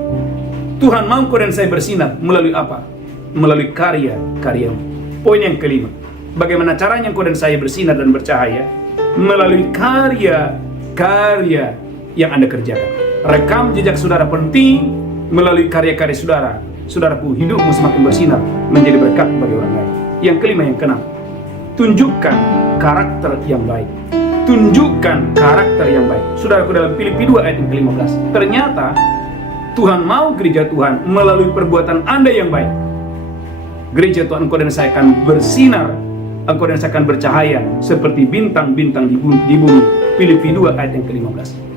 Tuhan mau kau dan saya bersinar melalui apa? Melalui karya-karyamu. Poin yang kelima, bagaimana caranya kau dan saya bersinar dan bercahaya? Melalui karya-karya yang Anda kerjakan. Rekam jejak saudara penting. Melalui karya-karya saudara, saudaraku, hidupmu semakin bersinar, menjadi berkat bagi orang lain. Yang kelima, yang keenam, tunjukkan karakter yang baik. Tunjukkan karakter yang baik. Saudaraku, dalam Filipi 2 ayat yang ke-15, ternyata Tuhan mau gereja Tuhan melalui perbuatan Anda yang baik. Gereja Tuhan, engkau dan saya akan bersinar, engkau dan saya akan bercahaya seperti bintang-bintang di bumi. Filipi 2 ayat yang ke-15.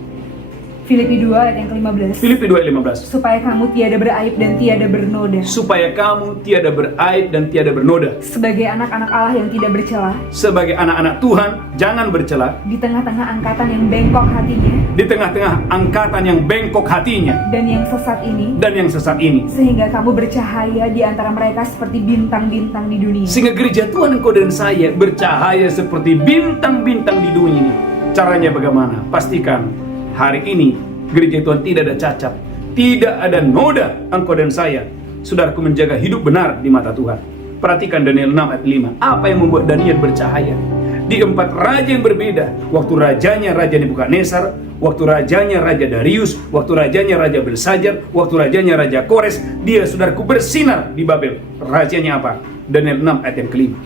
Filipi 2 ayat yang ke-15. Filipi 2 ayat 15. Supaya kamu tiada beraib dan tiada bernoda. Supaya kamu tiada beraib dan tiada bernoda. Sebagai anak-anak Allah yang tidak bercela. Sebagai anak-anak Tuhan, jangan bercela. Di tengah-tengah angkatan yang bengkok hatinya. Di tengah-tengah angkatan yang bengkok hatinya. Dan yang sesat ini. Dan yang sesat ini. Sehingga kamu bercahaya di antara mereka seperti bintang-bintang di dunia. Sehingga gereja Tuhan, engkau dan saya bercahaya seperti bintang-bintang di dunia ini. Caranya bagaimana? Pastikan hari ini gereja Tuhan tidak ada cacat, tidak ada noda. Engkau dan saya, saudaraku, menjaga hidup benar di mata Tuhan. Perhatikan Daniel 6 ayat 5. Apa yang membuat Daniel bercahaya? Di 4 raja yang berbeda. Waktu rajanya Raja Nebukadnezar, waktu rajanya Raja Darius, waktu rajanya Raja Belsajar, waktu rajanya Raja Kores, dia, saudaraku, bersinar di Babel. Rajanya apa? Daniel 6 ayat yang kelima.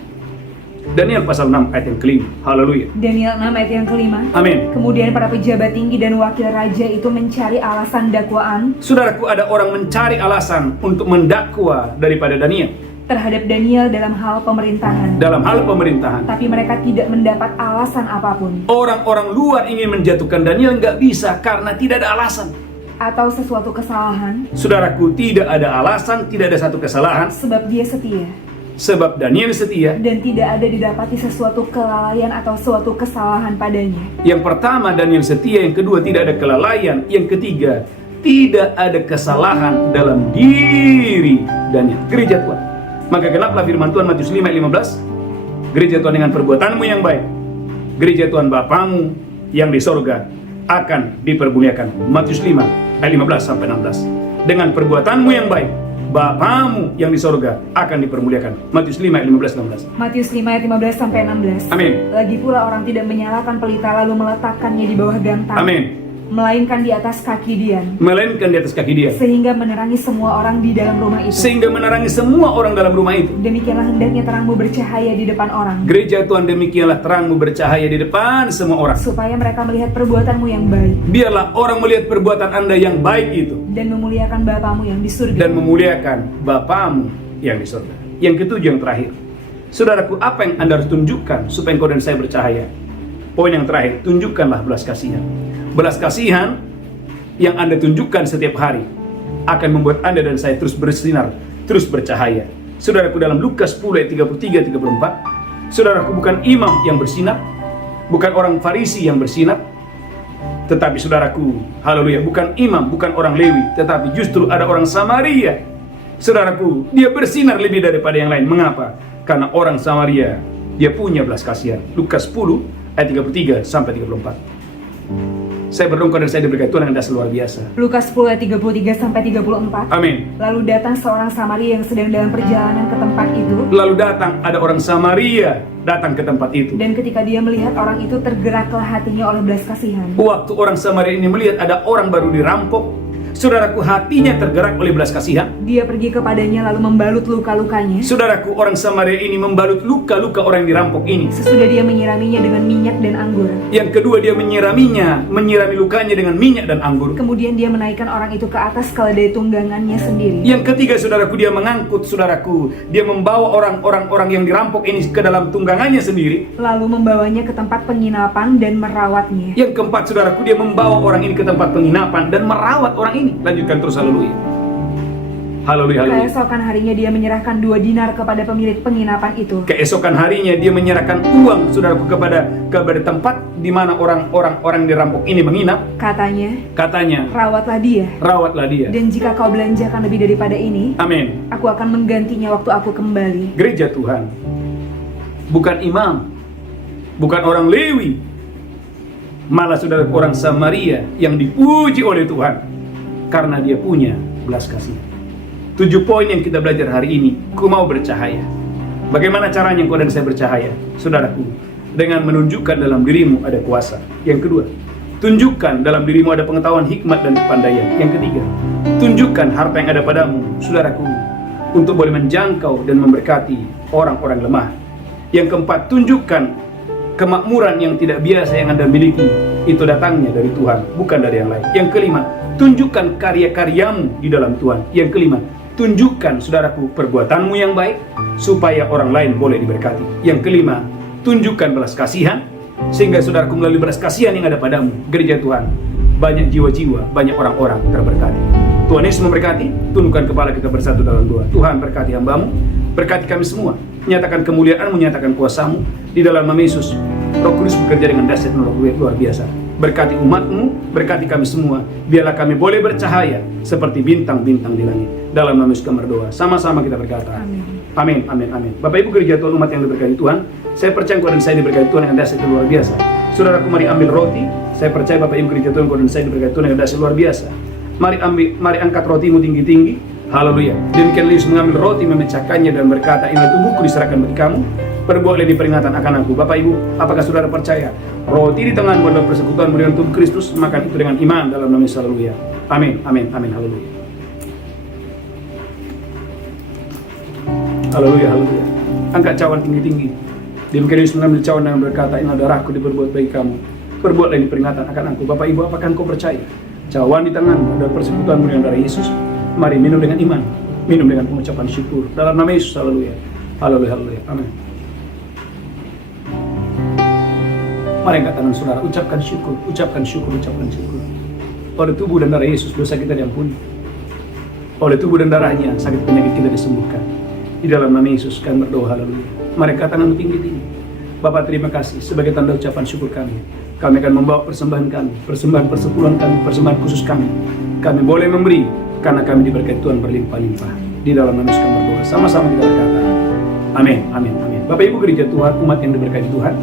Daniel pasal 6 ayat yang kelima. Haleluya. Daniel 6 ayat yang kelima. Amin. Kemudian para pejabat tinggi dan wakil raja itu mencari alasan dakwaan. Saudaraku, ada orang mencari alasan untuk mendakwa daripada Daniel terhadap Daniel dalam hal pemerintahan. Dalam hal pemerintahan. Tapi mereka tidak mendapat alasan apapun. Orang-orang luar ingin menjatuhkan Daniel, nggak bisa karena tidak ada alasan. Atau sesuatu kesalahan. Saudaraku, tidak ada alasan, tidak ada satu kesalahan. Sebab dia setia. Sebab Daniel setia. Dan tidak ada didapati sesuatu kelalaian atau suatu kesalahan padanya. Yang pertama, Daniel setia. Yang kedua, tidak ada kelalaian. Yang ketiga, tidak ada kesalahan dalam diri dan gereja Tuhan. Maka genaplah firman Tuhan Matius 5 ayat 15. Gereja Tuhan dengan perbuatanmu yang baik, gereja Tuhan Bapamu yang di sorga akan dipermuliakan. Matius 5 ayat 15 sampai 16. Dengan perbuatanmu yang baik, Bapamu yang di sorga akan dipermuliakan. Matius 5 ayat 15 16. Matius 5 ayat 15 sampai 16. Amin. Lagi pula orang tidak menyalakan pelita lalu meletakkannya di bawah gantang. Amin. Melainkan di atas kaki Dian. Melainkan di atas kaki dia. Sehingga menerangi semua orang di dalam rumah itu. Sehingga menerangi semua orang dalam rumah itu. Demikianlah hendaknya terangmu bercahaya di depan orang. Gereja Tuhan, demikianlah terangmu bercahaya di depan semua orang. Supaya mereka melihat perbuatanmu yang baik. Biarlah orang melihat perbuatan Anda yang baik itu. Dan memuliakan Bapamu yang di surga. Dan memuliakan Bapamu yang di surga. Yang ketujuh, yang terakhir. Saudaraku, apa yang Anda harus tunjukkan supaya engkau dan saya bercahaya? Poin yang terakhir, tunjukkanlah belas kasihan. Belas kasihan yang Anda tunjukkan setiap hari akan membuat Anda dan saya terus bersinar, terus bercahaya. Saudaraku, dalam Lukas 10 ayat 33-34, saudaraku, bukan imam yang bersinar, bukan orang Farisi yang bersinar, tetapi saudaraku, haleluya, bukan imam, bukan orang Lewi, tetapi justru ada orang Samaria. Saudaraku, dia bersinar lebih daripada yang lain. Mengapa? Karena orang Samaria, dia punya belas kasihan. Lukas 10 ayat 33-34. Saya berdoa dan saya diberkati Tuhan dengan dasar luar biasa. Lukas 10 ayat 33-34. Amin. Lalu datang seorang Samaria yang sedang dalam perjalanan ke tempat itu. Lalu datang ada orang Samaria datang ke tempat itu. Dan ketika dia melihat orang itu, tergeraklah hatinya oleh belas kasihan. Waktu orang Samaria ini melihat ada orang baru dirampok, saudaraku, hatinya tergerak oleh belas kasihan. Dia pergi kepadanya lalu membalut luka-lukanya. Saudaraku, orang Samaria ini membalut luka-luka orang yang dirampok ini. Sesudah dia menyiraminya dengan minyak dan anggur. Yang kedua, dia menyirami lukanya dengan minyak dan anggur. Kemudian dia menaikkan orang itu ke atas keledai tunggangannya sendiri. Yang ketiga, saudaraku, dia mengangkut, saudaraku, dia membawa orang yang dirampok ini ke dalam tunggangannya sendiri. Lalu membawanya ke tempat penginapan dan merawatnya. Yang keempat, saudaraku, dia membawa orang ini ke tempat penginapan dan merawat orang ini. Lanjutkan terus, haleluya. Haleluya, haleluya. Keesokan harinya dia menyerahkan 2 dinar kepada pemilik penginapan itu. Keesokan harinya dia menyerahkan uang, saudaraku, kepada tempat di mana orang dirampok ini menginap. Katanya, rawatlah dia. Dan jika kau belanjakan lebih daripada ini, amin, aku akan menggantinya waktu aku kembali. Gereja Tuhan, bukan imam, bukan orang Lewi, malah saudara, orang Samaria yang dipuji oleh Tuhan karena dia punya belas kasih. 7 poin yang kita belajar hari ini. Ku mau bercahaya. Bagaimana caranya engkau dan saya bercahaya? Saudaraku, dengan menunjukkan dalam dirimu ada kuasa. Yang kedua, tunjukkan dalam dirimu ada pengetahuan, hikmat, dan kepandaian. Yang ketiga, tunjukkan harta yang ada padamu, saudaraku, untuk boleh menjangkau dan memberkati orang-orang lemah. Yang keempat, tunjukkan kemakmuran yang tidak biasa yang Anda miliki. Itu datangnya dari Tuhan, bukan dari yang lain. Yang kelima, tunjukkan karya-karyamu di dalam Tuhan. Yang kelima, tunjukkan, saudaraku, perbuatanmu yang baik supaya orang lain boleh diberkati. Yang kelima, tunjukkan belas kasihan sehingga, saudaraku, melalui belas kasihan yang ada padamu, gereja Tuhan, banyak jiwa-jiwa, banyak orang-orang terberkati. Tuhan Yesus memberkati. Tundukkan kepala kita bersatu dalam doa. Tuhan, berkati hamba-Mu, berkati kami semua. Nyatakan kemuliaan-Mu, nyatakan kuasa-Mu di dalam nama Yesus. Roh Kudus bekerja dengan dahsyat luar biasa. Berkati umat-Mu, berkati kami semua. Biarlah kami boleh bercahaya seperti bintang-bintang di langit. Dalam nama Yesus kami berdoa. Sama-sama kita berkata, amin, amin, amin. Bapak Ibu gereja Tuhan, umat yang diberkati Tuhan, saya percaya engkau dan saya diberkati Tuhan dengan dahsyat luar biasa. Saudaraku, mari ambil roti. Saya percaya Bapak Ibu gereja Tuhan, engkau dan saya diberkati Tuhan dengan dahsyat luar biasa. Mari angkat rotimu tinggi-tinggi. Haleluya. Demikian Yesus mengambil roti, memecahkannya dan berkata, inilah tubuhku diserahkan bagi kamu. Perbuatlah di peringatan akan aku. Bapak Ibu, apakah saudara percaya roti di tanganmu adalah persekutuanmu dengan tubuh Kristus? Makan itu dengan iman dalam nama Yesus. Haleluya. Amin, amin, amin. Haleluya. Haleluya, haleluya. Angkat cawan tinggi-tinggi. Demikian Yesus mengambil cawan dan berkata, inilah darahku diperbuat bagi kamu. Perbuatlah di peringatan akan aku. Bapak Ibu, apakah engkau percaya cawan di tanganmu adalah persekutuanmu dengan darah Yesus? Mari minum dengan iman, minum dengan pengucapan syukur dalam nama Yesus. Haleluya. Haleluya, haleluya. Amin. Mari angkat tangan saudara, ucapkan syukur, ucapkan syukur, ucapkan syukur. Oleh tubuh dan darah Yesus, dosa kita diampuni. Oleh tubuh dan darahnya, sakit penyakit kita disembuhkan. Di dalam nama Yesus kami berdoa, haleluya. Mari angkat tangan tinggi-tinggi. Bapak, terima kasih sebagai tanda ucapan syukur kami. Kami akan membawa persembahan kami, persembahan persepuluhan kami, persembahan khusus kami kami boleh memberi karena kami diberkati Tuhan berlimpah-limpah. Di dalam nama Yesus kami berdoa. Sama-sama kita berkata, amin, amin, amin. Bapak Ibu gereja Tuhan, umat yang diberkati Tuhan,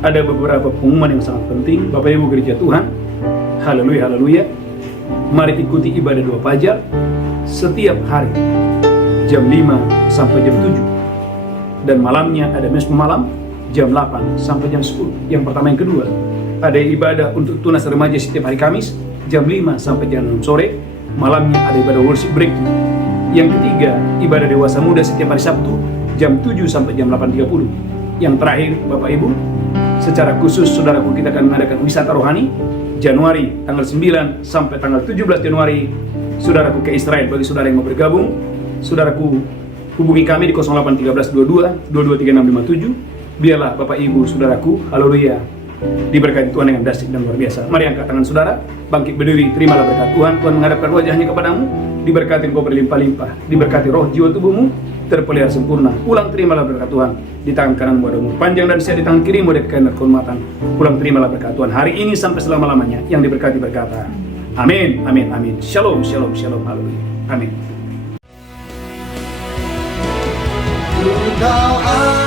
ada beberapa pengumuman yang sangat penting. Bapak Ibu gereja Tuhan, haleluya, haleluya. Mari ikuti ibadah doa fajar setiap hari jam 5 sampai jam 7. Dan malamnya ada mes malam jam 8 sampai jam 10. Yang pertama, yang kedua, ada ibadah untuk tunas remaja setiap hari Kamis jam 5 sampai jam 6 sore. Malamnya ada ibadah worship break. Yang ketiga, ibadah dewasa muda setiap hari Sabtu jam 7 sampai jam 8.30. Yang terakhir, Bapak Ibu, secara khusus saudaraku, kita akan mengadakan wisata rohani Januari tanggal 9 sampai tanggal 17 Januari. Saudaraku ke Israel. Bagi saudara yang mau bergabung, saudaraku hubungi kami di 081322 223657. Biarlah Bapak Ibu saudaraku, haleluya, diberkati Tuhan dengan dahsyat dan luar biasa. Mari angkat tangan saudara, bangkit berdiri, terimalah berkat Tuhan. Tuhan menghadapkan wajahnya kepadamu, diberkati engkau berlimpah-limpah, diberkati roh jiwa tubuhmu terpelihara sempurna. Pulang terimalah berkat Tuhan. Di tangan kananmu ada umur panjang dan sehat, di tangan kirimu ada kekayaan dan kehormatan. Pulang terimalah berkat Tuhan hari ini sampai selama-lamanya. Yang diberkati berkata, amin, amin, amin. Shalom, shalom, shalom, haleluya. Amin. Engkau